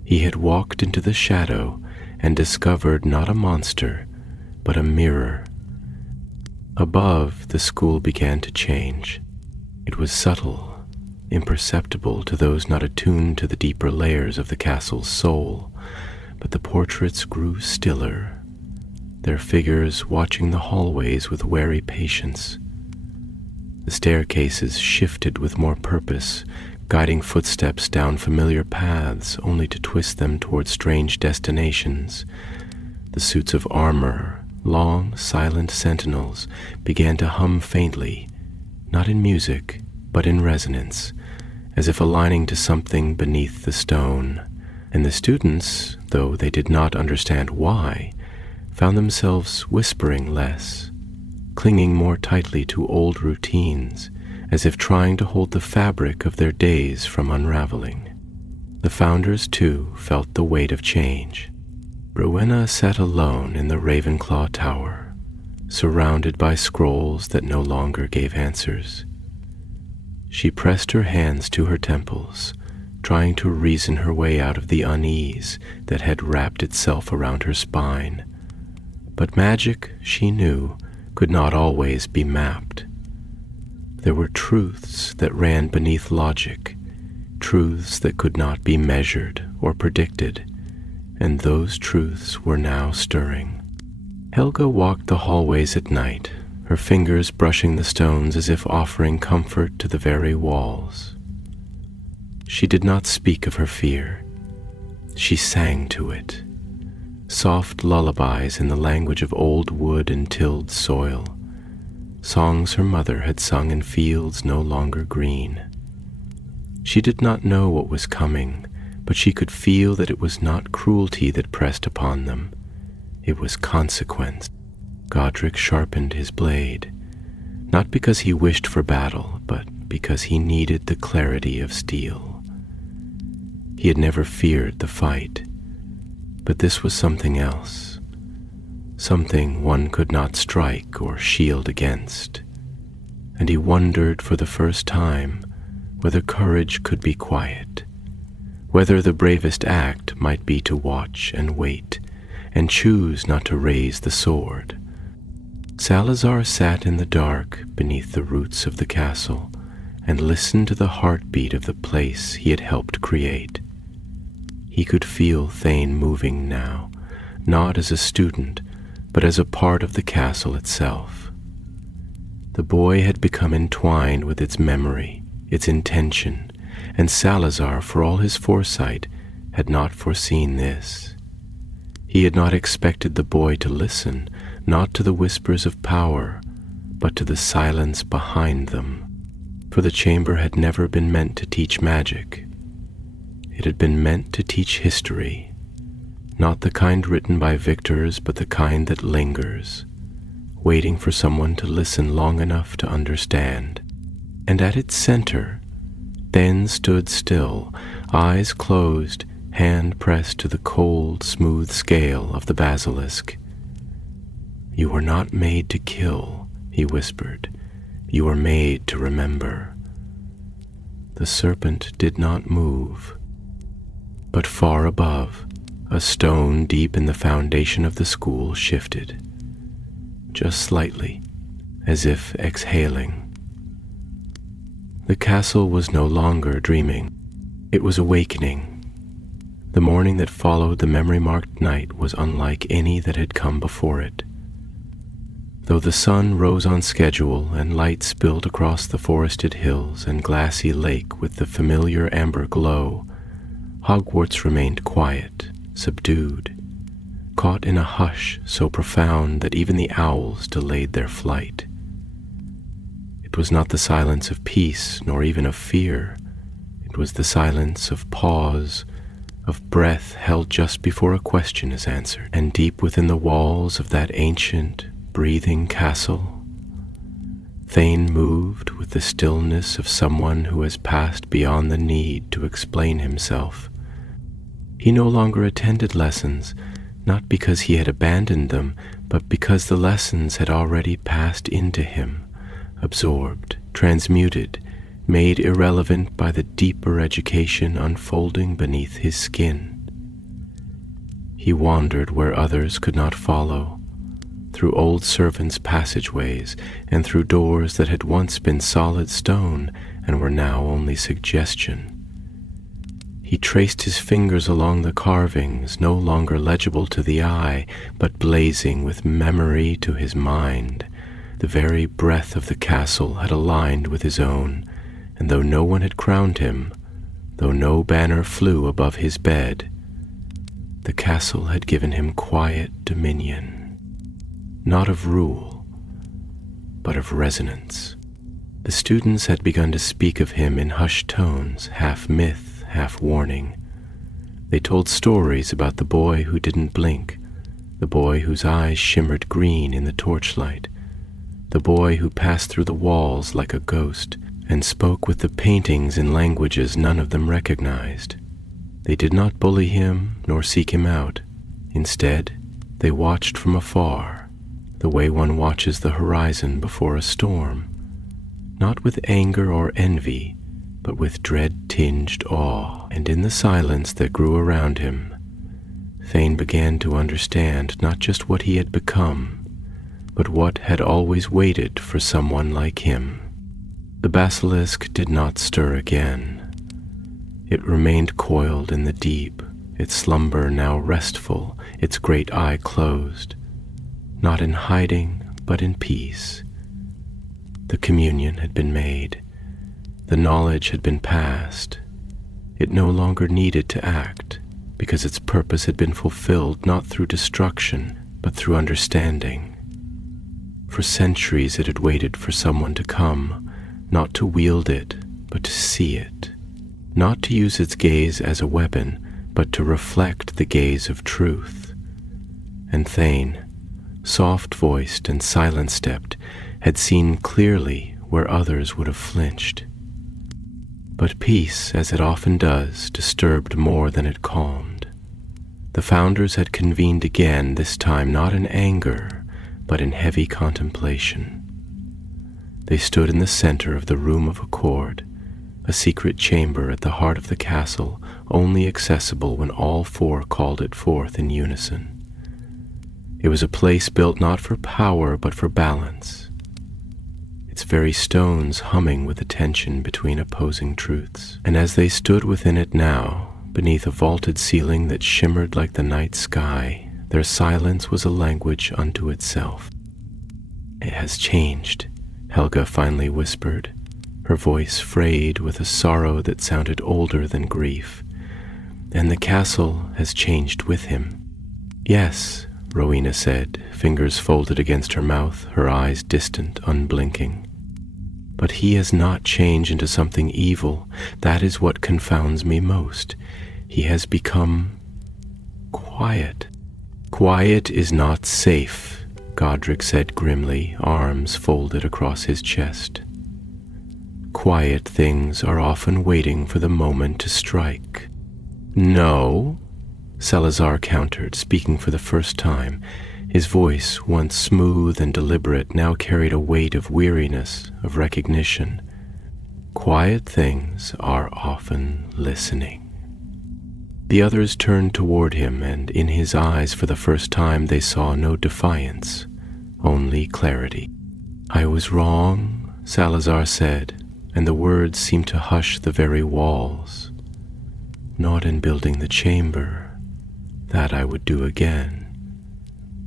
He had walked into the shadow and discovered not a monster, but a mirror. Above, the school began to change. It was subtle, imperceptible to those not attuned to the deeper layers of the castle's soul, but the portraits grew stiller, their figures watching the hallways with wary patience. The staircases shifted with more purpose, guiding footsteps down familiar paths only to twist them toward strange destinations. The suits of armor, long, silent sentinels, began to hum faintly, not in music, but in resonance, as if aligning to something beneath the stone. And the students, though they did not understand why, found themselves whispering less, clinging more tightly to old routines, as if trying to hold the fabric of their days from unraveling. The founders, too, felt the weight of change. Rowena sat alone in the Ravenclaw Tower, surrounded by scrolls that no longer gave answers. She pressed her hands to her temples, trying to reason her way out of the unease that had wrapped itself around her spine. But magic, she knew, could not always be mapped. There were truths that ran beneath logic, truths that could not be measured or predicted, and those truths were now stirring. Helga walked the hallways at night, her fingers brushing the stones as if offering comfort to the very walls. She did not speak of her fear. She sang to it, soft lullabies in the language of old wood and tilled soil, songs her mother had sung in fields no longer green. She did not know what was coming, but she could feel that it was not cruelty that pressed upon them. It was consequence. Godric sharpened his blade, not because he wished for battle, but because he needed the clarity of steel. He had never feared the fight, but this was something else, something one could not strike or shield against, and he wondered for the first time whether courage could be quiet, whether the bravest act might be to watch and wait, and choose not to raise the sword. Salazar sat in the dark beneath the roots of the castle and listened to the heartbeat of the place he had helped create. He could feel Thane moving now, not as a student, but as a part of the castle itself. The boy had become entwined with its memory, its intention, and Salazar, for all his foresight, had not foreseen this. He had not expected the boy to listen, not to the whispers of power, but to the silence behind them. For the chamber had never been meant to teach magic. It had been meant to teach history, not the kind written by victors, but the kind that lingers, waiting for someone to listen long enough to understand. And at its center, Thane stood still, eyes closed, hand pressed to the cold, smooth scale of the basilisk. "You were not made to kill," he whispered. "You were made to remember." The serpent did not move, but far above, a stone deep in the foundation of the school shifted, just slightly, as if exhaling. The castle was no longer dreaming. It was awakening. The morning that followed the memory-marked night was unlike any that had come before it. Though the sun rose on schedule and light spilled across the forested hills and glassy lake with the familiar amber glow, Hogwarts remained quiet, subdued, caught in a hush so profound that even the owls delayed their flight. It was not the silence of peace, nor even of fear. It was the silence of pause, of breath held just before a question is answered. And deep within the walls of that ancient, breathing castle, Thane moved with the stillness of someone who has passed beyond the need to explain himself. He no longer attended lessons, not because he had abandoned them, but because the lessons had already passed into him, absorbed, transmuted, made irrelevant by the deeper education unfolding beneath his skin. He wandered where others could not follow, through old servants' passageways and through doors that had once been solid stone and were now only suggestion. He traced his fingers along the carvings, no longer legible to the eye, but blazing with memory to his mind. The very breath of the castle had aligned with his own, and though no one had crowned him, though no banner flew above his bed, the castle had given him quiet dominion, not of rule, but of resonance. The students had begun to speak of him in hushed tones, half myth, half warning. They told stories about the boy who didn't blink, the boy whose eyes shimmered green in the torchlight, the boy who passed through the walls like a ghost and spoke with the paintings in languages none of them recognized. They did not bully him nor seek him out. Instead, they watched from afar, the way one watches the horizon before a storm, not with anger or envy, but with dread-tinged awe. And in the silence that grew around him, Thane began to understand not just what he had become, but what had always waited for someone like him. The basilisk did not stir again. It remained coiled in the deep, its slumber now restful, its great eye closed, not in hiding, but in peace. The communion had been made. The knowledge had been passed. It no longer needed to act, because its purpose had been fulfilled not through destruction, but through understanding. For centuries it had waited for someone to come, not to wield it, but to see it, not to use its gaze as a weapon, but to reflect the gaze of truth. And Thane, soft-voiced and silent-stepped, had seen clearly where others would have flinched. But peace, as it often does, disturbed more than it calmed. The founders had convened again, this time not in anger, but in heavy contemplation. They stood in the center of the Room of Accord, a secret chamber at the heart of the castle, only accessible when all four called it forth in unison. It was a place built not for power, but for balance, its very stones humming with the tension between opposing truths. And as they stood within it now, beneath a vaulted ceiling that shimmered like the night sky, their silence was a language unto itself. "It has changed," Helga finally whispered, her voice frayed with a sorrow that sounded older than grief. "And the castle has changed with him." "Yes," Rowena said, fingers folded against her mouth, her eyes distant, unblinking. "But he has not changed into something evil. That is what confounds me most. He has become quiet." "Quiet is not safe," Godric said grimly, arms folded across his chest. "Quiet things are often waiting for the moment to strike." "No," Salazar countered, speaking for the first time. His voice, once smooth and deliberate, now carried a weight of weariness, of recognition. "Quiet things are often listening." The others turned toward him, and in his eyes for the first time they saw no defiance, only clarity. "I was wrong," Salazar said, and the words seemed to hush the very walls. "Not in building the chamber, that I would do again,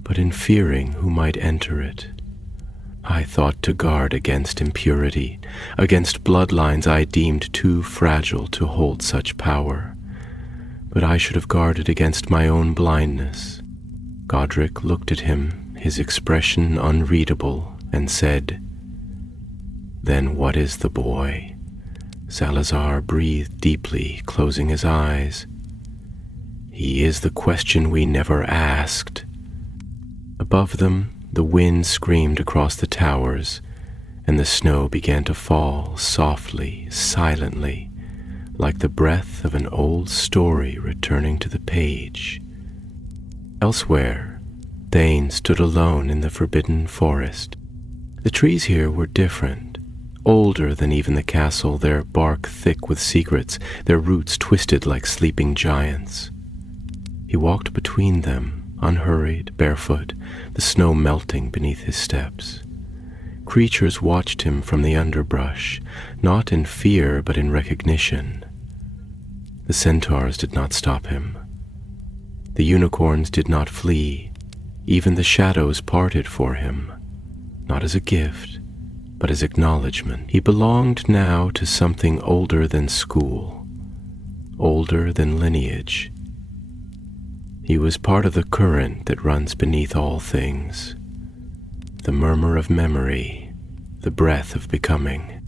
but in fearing who might enter it. I thought to guard against impurity, against bloodlines I deemed too fragile to hold such power. But I should have guarded against my own blindness." Godric looked at him, his expression unreadable, and said, "Then what is the boy?" Salazar breathed deeply, closing his eyes. "He is the question we never asked." Above them, the wind screamed across the towers, and the snow began to fall softly, silently, like the breath of an old story returning to the page. Elsewhere, Thane stood alone in the forbidden forest. The trees here were different, older than even the castle, their bark thick with secrets, their roots twisted like sleeping giants. He walked between them, unhurried, barefoot, the snow melting beneath his steps. Creatures watched him from the underbrush, not in fear but in recognition. The centaurs did not stop him. The unicorns did not flee. Even the shadows parted for him, not as a gift, but as acknowledgement. He belonged now to something older than school, older than lineage. He was part of the current that runs beneath all things, the murmur of memory, the breath of becoming.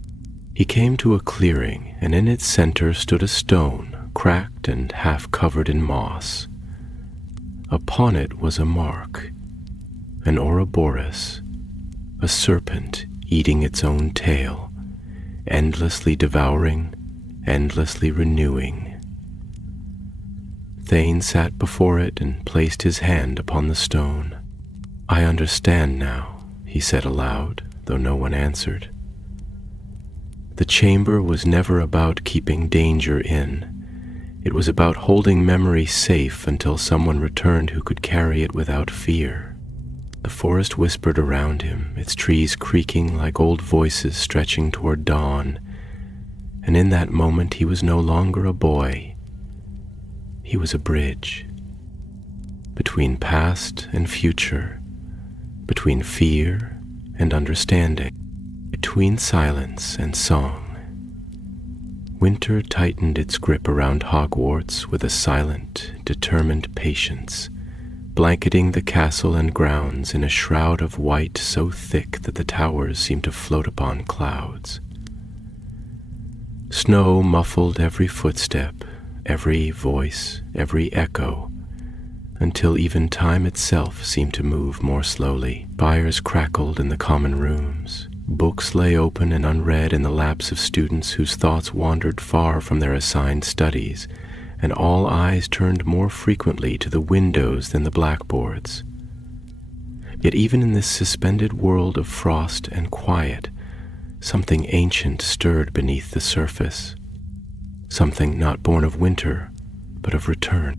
He came to a clearing, and in its center stood a stone, cracked and half covered in moss. Upon it was a mark, an Ouroboros, a serpent eating its own tail, endlessly devouring, endlessly renewing. Thane sat before it and placed his hand upon the stone. "I understand now," he said aloud, though no one answered. The chamber was never about keeping danger in. It was about holding memory safe until someone returned who could carry it without fear. The forest whispered around him, its trees creaking like old voices stretching toward dawn, and in that moment he was no longer a boy. He was a bridge between past and future, between fear and understanding, between silence and song. Winter tightened its grip around Hogwarts with a silent, determined patience, blanketing the castle and grounds in a shroud of white so thick that the towers seemed to float upon clouds. Snow muffled every footstep, every voice, every echo, until even time itself seemed to move more slowly. Fires crackled in the common rooms. Books lay open and unread in the laps of students whose thoughts wandered far from their assigned studies, and all eyes turned more frequently to the windows than the blackboards. Yet even in this suspended world of frost and quiet, something ancient stirred beneath the surface. Something not born of winter, but of return.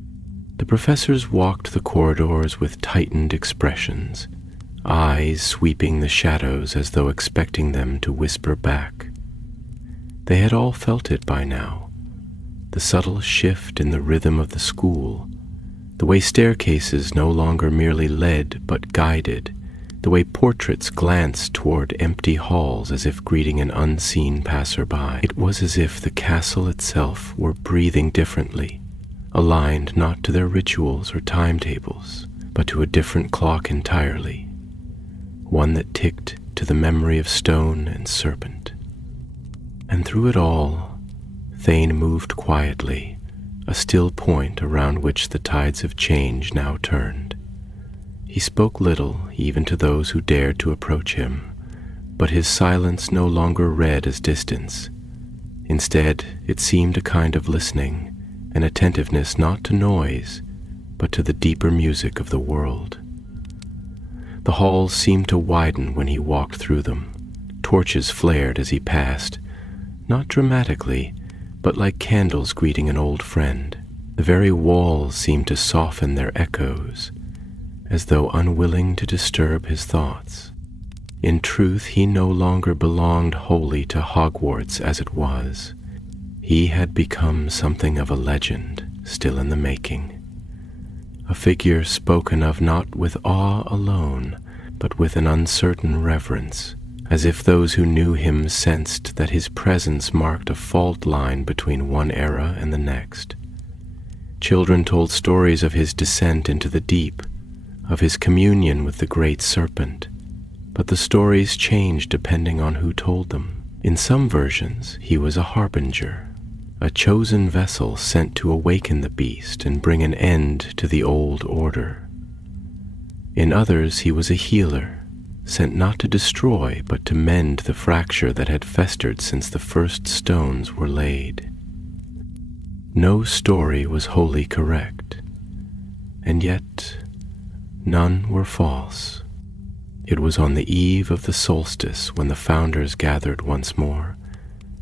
The professors walked the corridors with tightened expressions, eyes sweeping the shadows as though expecting them to whisper back. They had all felt it by now, the subtle shift in the rhythm of the school, the way staircases no longer merely led but guided, the way portraits glance toward empty halls as if greeting an unseen passerby. It was as if the castle itself were breathing differently, aligned not to their rituals or timetables, but to a different clock entirely, one that ticked to the memory of stone and serpent. And through it all, Thane moved quietly, a still point around which the tides of change now turned. He spoke little, even to those who dared to approach him, but his silence no longer read as distance. Instead, it seemed a kind of listening, an attentiveness not to noise, but to the deeper music of the world. The halls seemed to widen when he walked through them. Torches flared as he passed, not dramatically, but like candles greeting an old friend. The very walls seemed to soften their echoes, as though unwilling to disturb his thoughts. In truth, he no longer belonged wholly to Hogwarts as it was. He had become something of a legend, still in the making. A figure spoken of not with awe alone, but with an uncertain reverence, as if those who knew him sensed that his presence marked a fault line between one era and the next. Children told stories of his descent into the deep, of his communion with the great serpent, but the stories changed depending on who told them. In some versions, he was a harbinger, a chosen vessel sent to awaken the beast and bring an end to the old order. In others, he was a healer, sent not to destroy, but to mend the fracture that had festered since the first stones were laid. No story was wholly correct, and yet none were false. It was on the eve of the solstice when the founders gathered once more,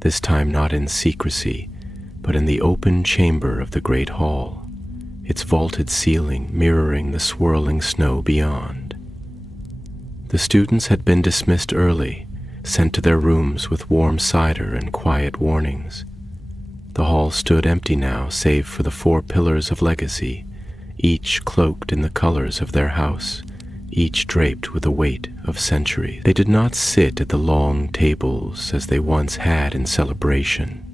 this time not in secrecy, but in the open chamber of the great hall, its vaulted ceiling mirroring the swirling snow beyond. The students had been dismissed early, sent to their rooms with warm cider and quiet warnings. The hall stood empty now, save for the 4 pillars of legacy, each cloaked in the colors of their house, each draped with the weight of centuries. They did not sit at the long tables as they once had in celebration.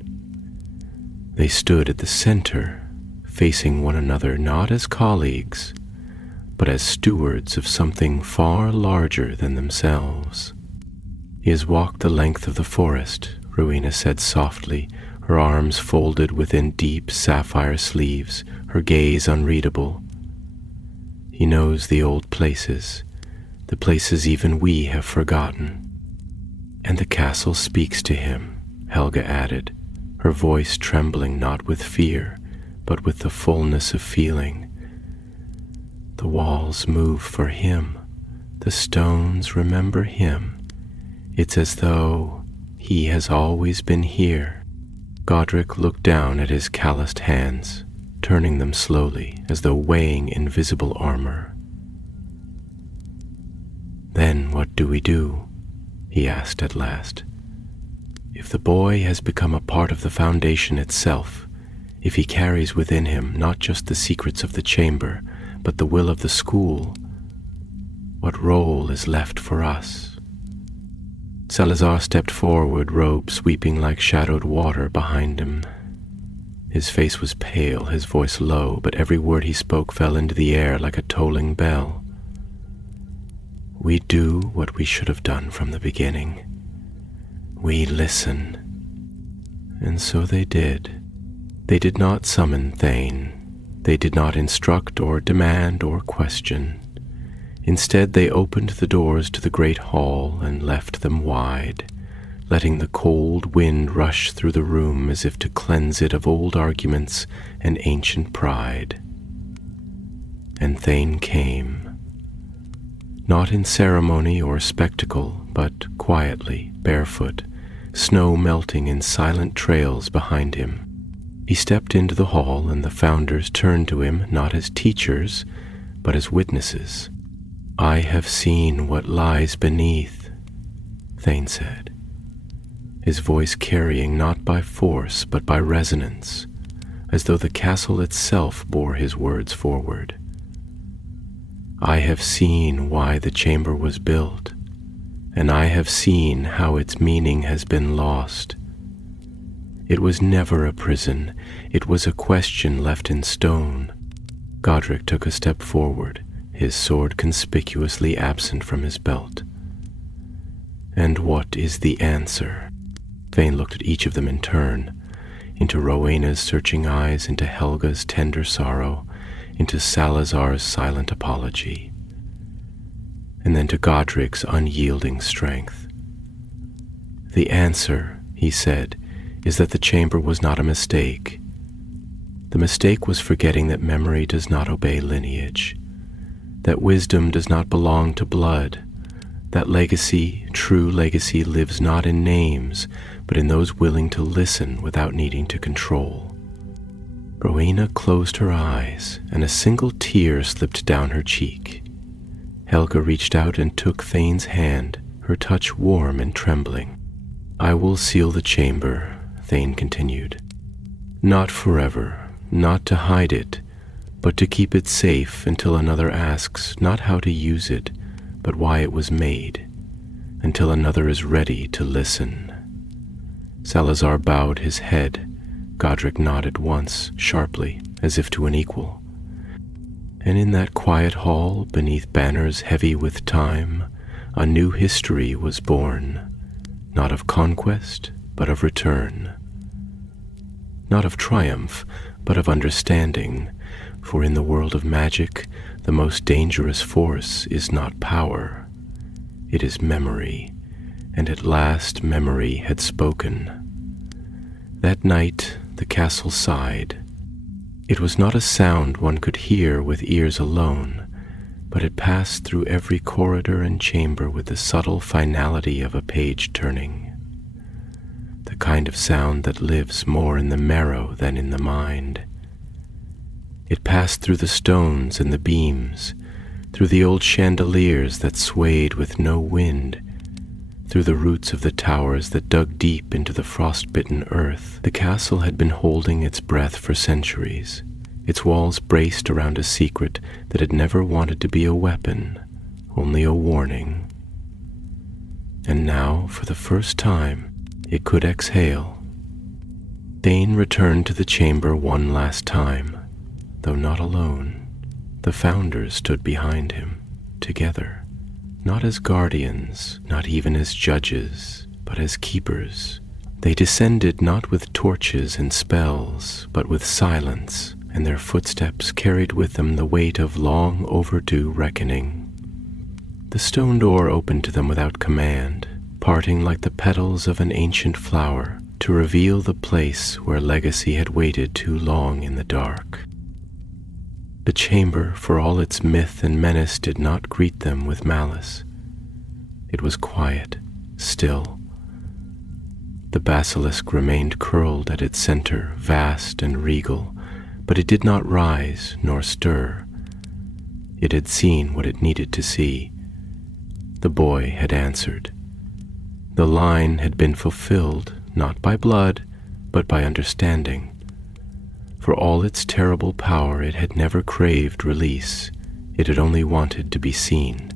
They stood at the center, facing one another not as colleagues, but as stewards of something far larger than themselves. "He has walked the length of the forest," Rowena said softly, her arms folded within deep sapphire sleeves, her gaze unreadable. "He knows the old places, the places even we have forgotten." "And the castle speaks to him," Helga added, her voice trembling not with fear, but with the fullness of feeling. "The walls move for him, the stones remember him. It's as though he has always been here." Godric looked down at his calloused hands, turning them slowly as though weighing invisible armor. "Then what do we do?" he asked at last. "If the boy has become a part of the foundation itself, if he carries within him not just the secrets of the chamber, but the will of the school, what role is left for us?" Salazar stepped forward, robe sweeping like shadowed water behind him. His face was pale, his voice low, but every word he spoke fell into the air like a tolling bell. "We do what we should have done from the beginning. We listen." And so they did. They did not summon Thane. They did not instruct or demand or question. Instead, they opened the doors to the great hall and left them wide, letting the cold wind rush through the room as if to cleanse it of old arguments and ancient pride. And Thane came, not in ceremony or spectacle, but quietly, barefoot, snow melting in silent trails behind him. He stepped into the hall, and the founders turned to him not as teachers, but as witnesses. "I have seen what lies beneath," Thane said, his voice carrying not by force but by resonance, as though the castle itself bore his words forward. I have seen why the chamber was built, and I have seen how its meaning has been lost. It was never a prison, it was a question left in stone. Godric took a step forward, his sword conspicuously absent from his belt. And what is the answer? Thane looked at each of them in turn, into Rowena's searching eyes, into Helga's tender sorrow, into Salazar's silent apology, and then to Godric's unyielding strength. The answer, he said, is that the chamber was not a mistake. The mistake was forgetting that memory does not obey lineage, that wisdom does not belong to blood, that legacy, true legacy, lives not in names, but in those willing to listen without needing to control. Rowena closed her eyes, and a single tear slipped down her cheek. Helga reached out and took Thane's hand, her touch warm and trembling. I will seal the chamber, Thane continued. Not forever, not to hide it, but to keep it safe until another asks not how to use it, but why it was made, until another is ready to listen. Salazar bowed his head. Godric nodded once, sharply, as if to an equal. And in that quiet hall, beneath banners heavy with time, a new history was born, not of conquest, but of return. Not of triumph, but of understanding, for in the world of magic, the most dangerous force is not power. It is memory, and at last memory had spoken. That night, the castle sighed. It was not a sound one could hear with ears alone, but it passed through every corridor and chamber with the subtle finality of a page turning. The kind of sound that lives more in the marrow than in the mind. It passed through the stones and the beams, through the old chandeliers that swayed with no wind, through the roots of the towers that dug deep into the frost-bitten earth. The castle had been holding its breath for centuries, its walls braced around a secret that had never wanted to be a weapon, only a warning. And now, for the first time, it could exhale. Thane returned to the chamber one last time, though not alone. The founders stood behind him, together. Not as guardians, not even as judges, but as keepers. They descended not with torches and spells, but with silence, and their footsteps carried with them the weight of long overdue reckoning. The stone door opened to them without command, parting like the petals of an ancient flower, to reveal the place where legacy had waited too long in the dark. The chamber, for all its myth and menace, did not greet them with malice. It was quiet, still. The basilisk remained curled at its center, vast and regal, but it did not rise nor stir. It had seen what it needed to see. The boy had answered. The line had been fulfilled, not by blood, but by understanding. For all its terrible power, it had never craved release. It had only wanted to be seen.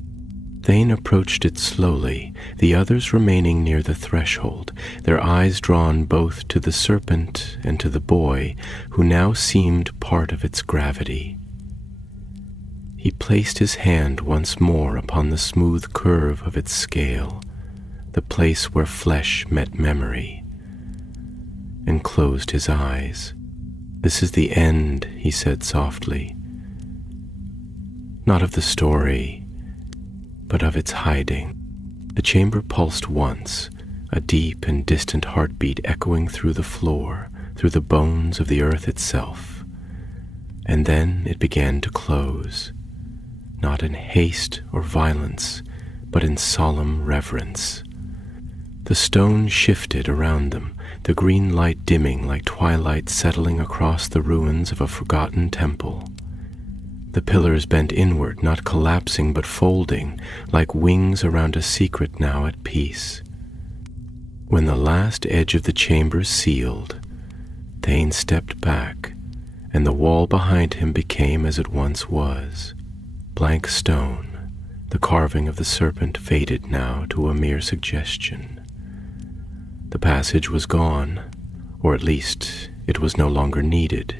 Thane approached it slowly, the others remaining near the threshold, their eyes drawn both to the serpent and to the boy, who now seemed part of its gravity. He placed his hand once more upon the smooth curve of its scale, the place where flesh met memory, and closed his eyes. This is the end, he said softly. Not of the story, but of its hiding. The chamber pulsed once, a deep and distant heartbeat echoing through the floor, through the bones of the earth itself. And then it began to close, not in haste or violence, but in solemn reverence. The stone shifted around them, the green light dimming like twilight settling across the ruins of a forgotten temple. The pillars bent inward, not collapsing but folding, like wings around a secret now at peace. When the last edge of the chamber sealed, Thane stepped back, and the wall behind him became as it once was, blank stone. The carving of the serpent faded now to a mere suggestion. The passage was gone, or at least it was no longer needed.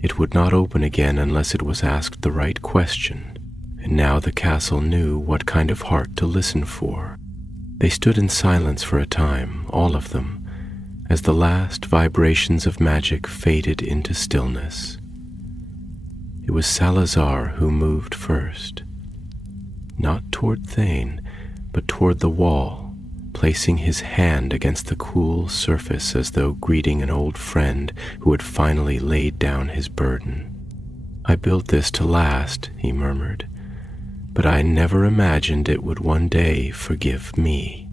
It would not open again unless it was asked the right question, and now the castle knew what kind of heart to listen for. They stood in silence for a time, all of them, as the last vibrations of magic faded into stillness. It was Salazar who moved first, not toward Thane, but toward the wall, placing his hand against the cool surface as though greeting an old friend who had finally laid down his burden. "I built this to last," he murmured, "but I never imagined it would one day forgive me."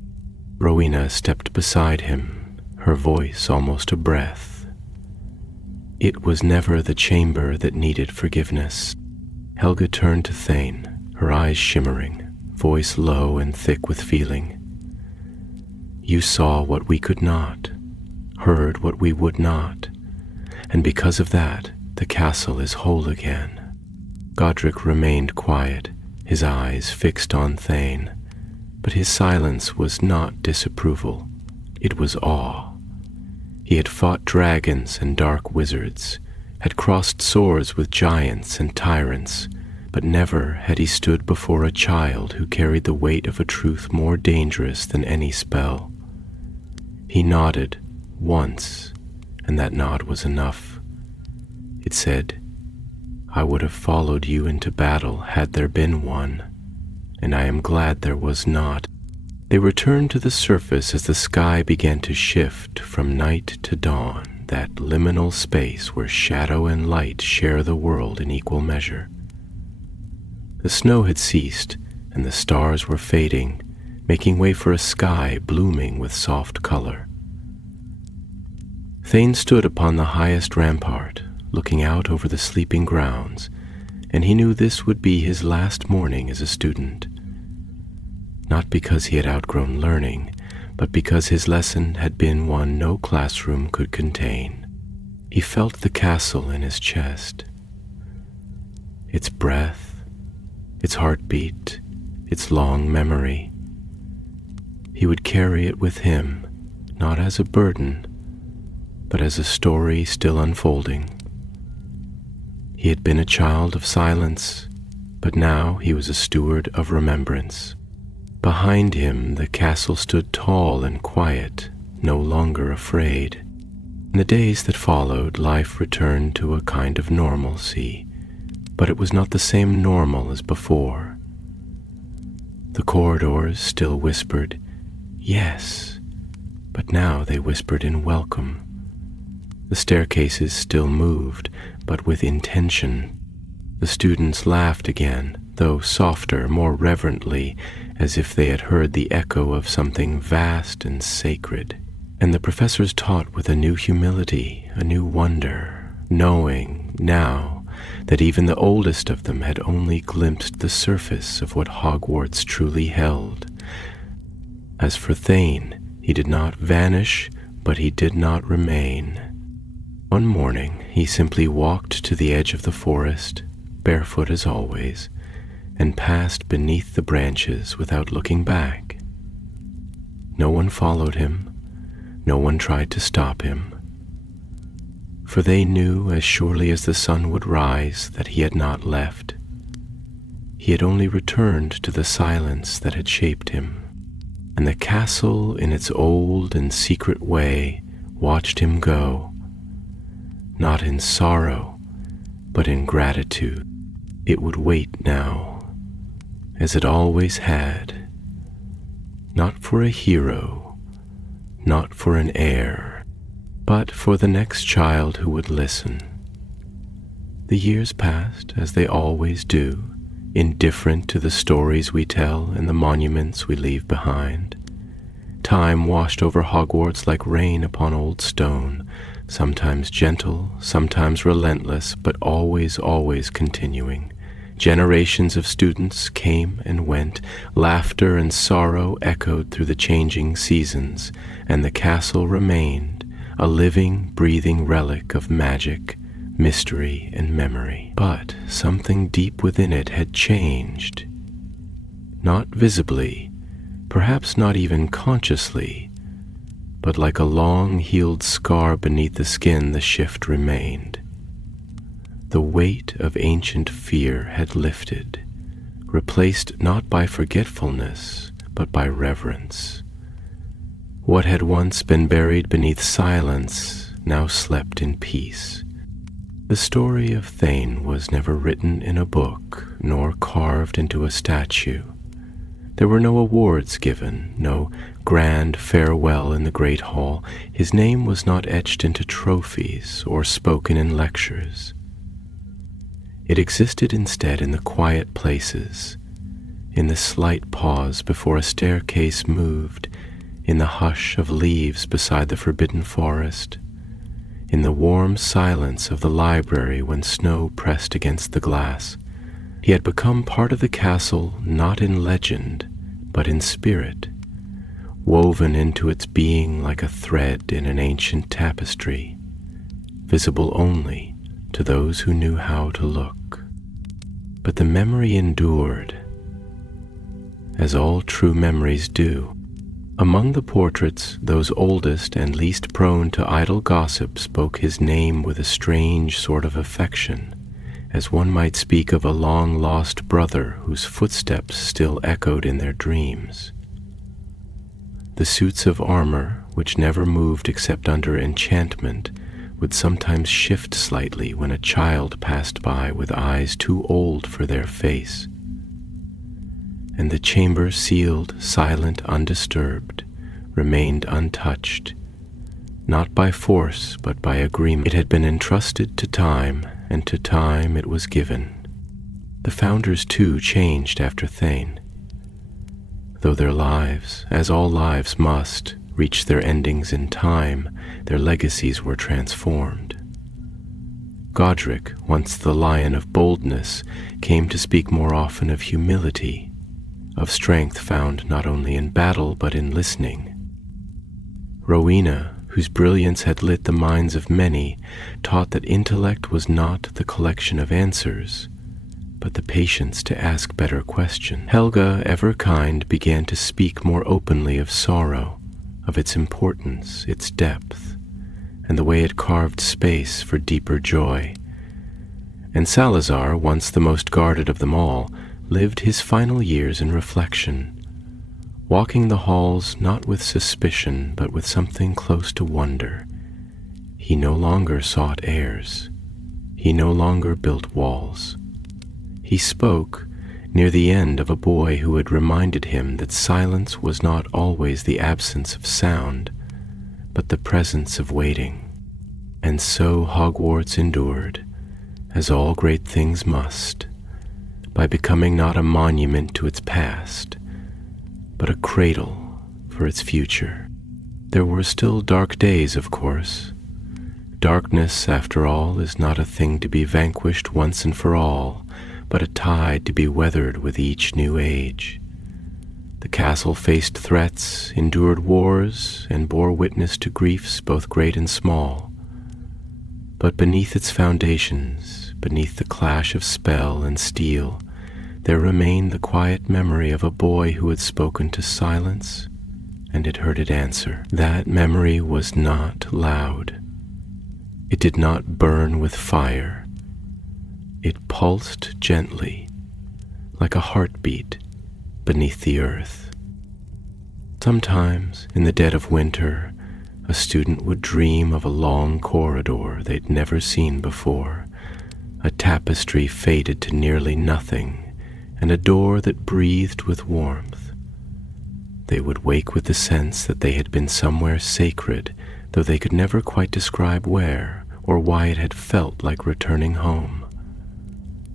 Rowena stepped beside him, her voice almost a breath. It was never the chamber that needed forgiveness. Helga turned to Thane, her eyes shimmering, voice low and thick with feeling. "You saw what we could not, heard what we would not, and because of that, the castle is whole again." Godric remained quiet, his eyes fixed on Thane, but his silence was not disapproval, it was awe. He had fought dragons and dark wizards, had crossed swords with giants and tyrants, but never had he stood before a child who carried the weight of a truth more dangerous than any spell. He nodded once, and that nod was enough. It said, "I would have followed you into battle had there been one, and I am glad there was not." They returned to the surface as the sky began to shift from night to dawn, that liminal space where shadow and light share the world in equal measure. The snow had ceased, and the stars were fading, making way for a sky blooming with soft color. Thane stood upon the highest rampart, looking out over the sleeping grounds, and he knew this would be his last morning as a student. Not because he had outgrown learning, but because his lesson had been one no classroom could contain. He felt the castle in his chest, its breath, its heartbeat, its long memory. He would carry it with him, not as a burden, but as a story still unfolding. He had been a child of silence, but now he was a steward of remembrance. Behind him, the castle stood tall and quiet, no longer afraid. In the days that followed, life returned to a kind of normalcy, but it was not the same normal as before. The corridors still whispered, "Yes," but now they whispered in welcome. The staircases still moved, but with intention. The students laughed again, though softer, more reverently, as if they had heard the echo of something vast and sacred. And the professors taught with a new humility, a new wonder, knowing now that even the oldest of them had only glimpsed the surface of what Hogwarts truly held. As for Thane, he did not vanish, but he did not remain. One morning, he simply walked to the edge of the forest, barefoot as always, and passed beneath the branches without looking back. No one followed him, no one tried to stop him, for they knew as surely as the sun would rise that he had not left. He had only returned to the silence that had shaped him, and the castle in its old and secret way watched him go, not in sorrow, but in gratitude. It would wait now, as it always had, not for a hero, not for an heir, but for the next child who would listen. The years passed as they always do, indifferent to the stories we tell and the monuments we leave behind. Time washed over Hogwarts like rain upon old stone, sometimes gentle, sometimes relentless, but always, always continuing. Generations of students came and went, laughter and sorrow echoed through the changing seasons, and the castle remained, a living, breathing relic of magic, mystery and memory. But something deep within it had changed. Not visibly, perhaps not even consciously, but like a long-healed scar beneath the skin, the shift remained. The weight of ancient fear had lifted, replaced not by forgetfulness, but by reverence. What had once been buried beneath silence now slept in peace. The story of Thane was never written in a book, nor carved into a statue. There were no awards given, no grand farewell in the great hall. His name was not etched into trophies or spoken in lectures. It existed instead in the quiet places, in the slight pause before a staircase moved, in the hush of leaves beside the forbidden forest, in the warm silence of the library when snow pressed against the glass. He had become part of the castle not in legend, but in spirit, woven into its being like a thread in an ancient tapestry, visible only to those who knew how to look. But the memory endured, as all true memories do. Among the portraits, those oldest and least prone to idle gossip spoke his name with a strange sort of affection, as one might speak of a long-lost brother whose footsteps still echoed in their dreams. The suits of armor, which never moved except under enchantment, would sometimes shift slightly when a child passed by with eyes too old for their face. And the chamber, sealed, silent, undisturbed, remained untouched, not by force but by agreement. It had been entrusted to time, and to time it was given. The founders too changed after Thane, though their lives, as all lives must, reach their endings in time, their legacies were transformed. Godric, once the lion of boldness, came to speak more often of humility, of strength found not only in battle but in listening. Rowena, whose brilliance had lit the minds of many, taught that intellect was not the collection of answers, but the patience to ask better questions. Helga, ever kind, began to speak more openly of sorrow, of its importance, its depth, and the way it carved space for deeper joy. And Salazar, once the most guarded of them all, lived his final years in reflection, walking the halls not with suspicion but with something close to wonder. He no longer sought heirs. He no longer built walls. He spoke, near the end, of a boy who had reminded him that silence was not always the absence of sound, but the presence of waiting. And so Hogwarts endured, as all great things must, by becoming not a monument to its past, but a cradle for its future. There were still dark days, of course. Darkness, after all, is not a thing to be vanquished once and for all, but a tide to be weathered with each new age. The castle faced threats, endured wars, and bore witness to griefs both great and small. But beneath its foundations, beneath the clash of spell and steel, there remained the quiet memory of a boy who had spoken to silence and had heard it answer. That memory was not loud. It did not burn with fire. It pulsed gently, like a heartbeat beneath the earth. Sometimes, in the dead of winter, a student would dream of a long corridor they'd never seen before, a tapestry faded to nearly nothing, and a door that breathed with warmth. They would wake with the sense that they had been somewhere sacred, though they could never quite describe where or why it had felt like returning home.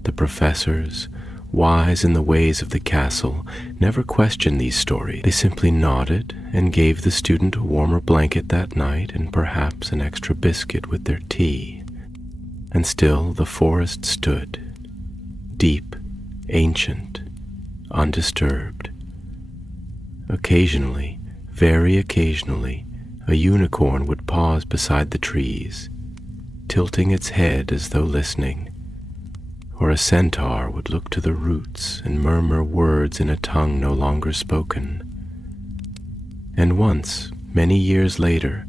The professors, wise in the ways of the castle, never questioned these stories. They simply nodded and gave the student a warmer blanket that night and perhaps an extra biscuit with their tea. And still the forest stood, deep, ancient, undisturbed. Occasionally, very occasionally, a unicorn would pause beside the trees, tilting its head as though listening, or a centaur would look to the roots and murmur words in a tongue no longer spoken. And once, many years later,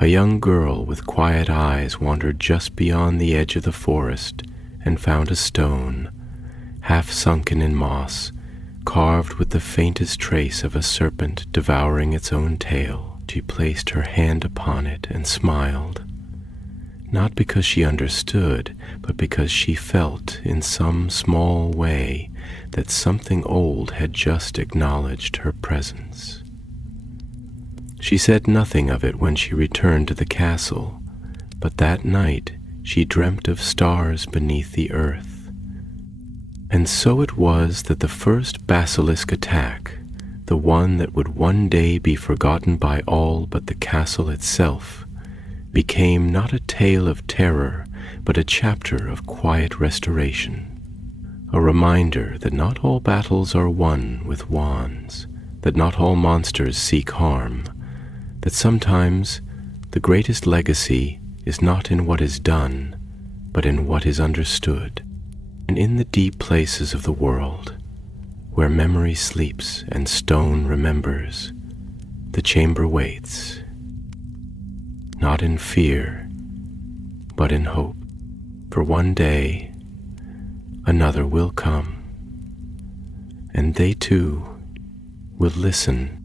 a young girl with quiet eyes wandered just beyond the edge of the forest and found a stone, half sunken in moss, carved with the faintest trace of a serpent devouring its own tail. She placed her hand upon it and smiled, not because she understood, but because she felt in some small way that something old had just acknowledged her presence. She said nothing of it when she returned to the castle, but that night she dreamt of stars beneath the earth. And so it was that the first basilisk attack, the one that would one day be forgotten by all but the castle itself, became not a tale of terror, but a chapter of quiet restoration, a reminder that not all battles are won with wands, that not all monsters seek harm, that sometimes the greatest legacy is not in what is done, but in what is understood, and in the deep places of the world, where memory sleeps and stone remembers, the chamber waits, not in fear, but in hope, for one day another will come, and they too will listen.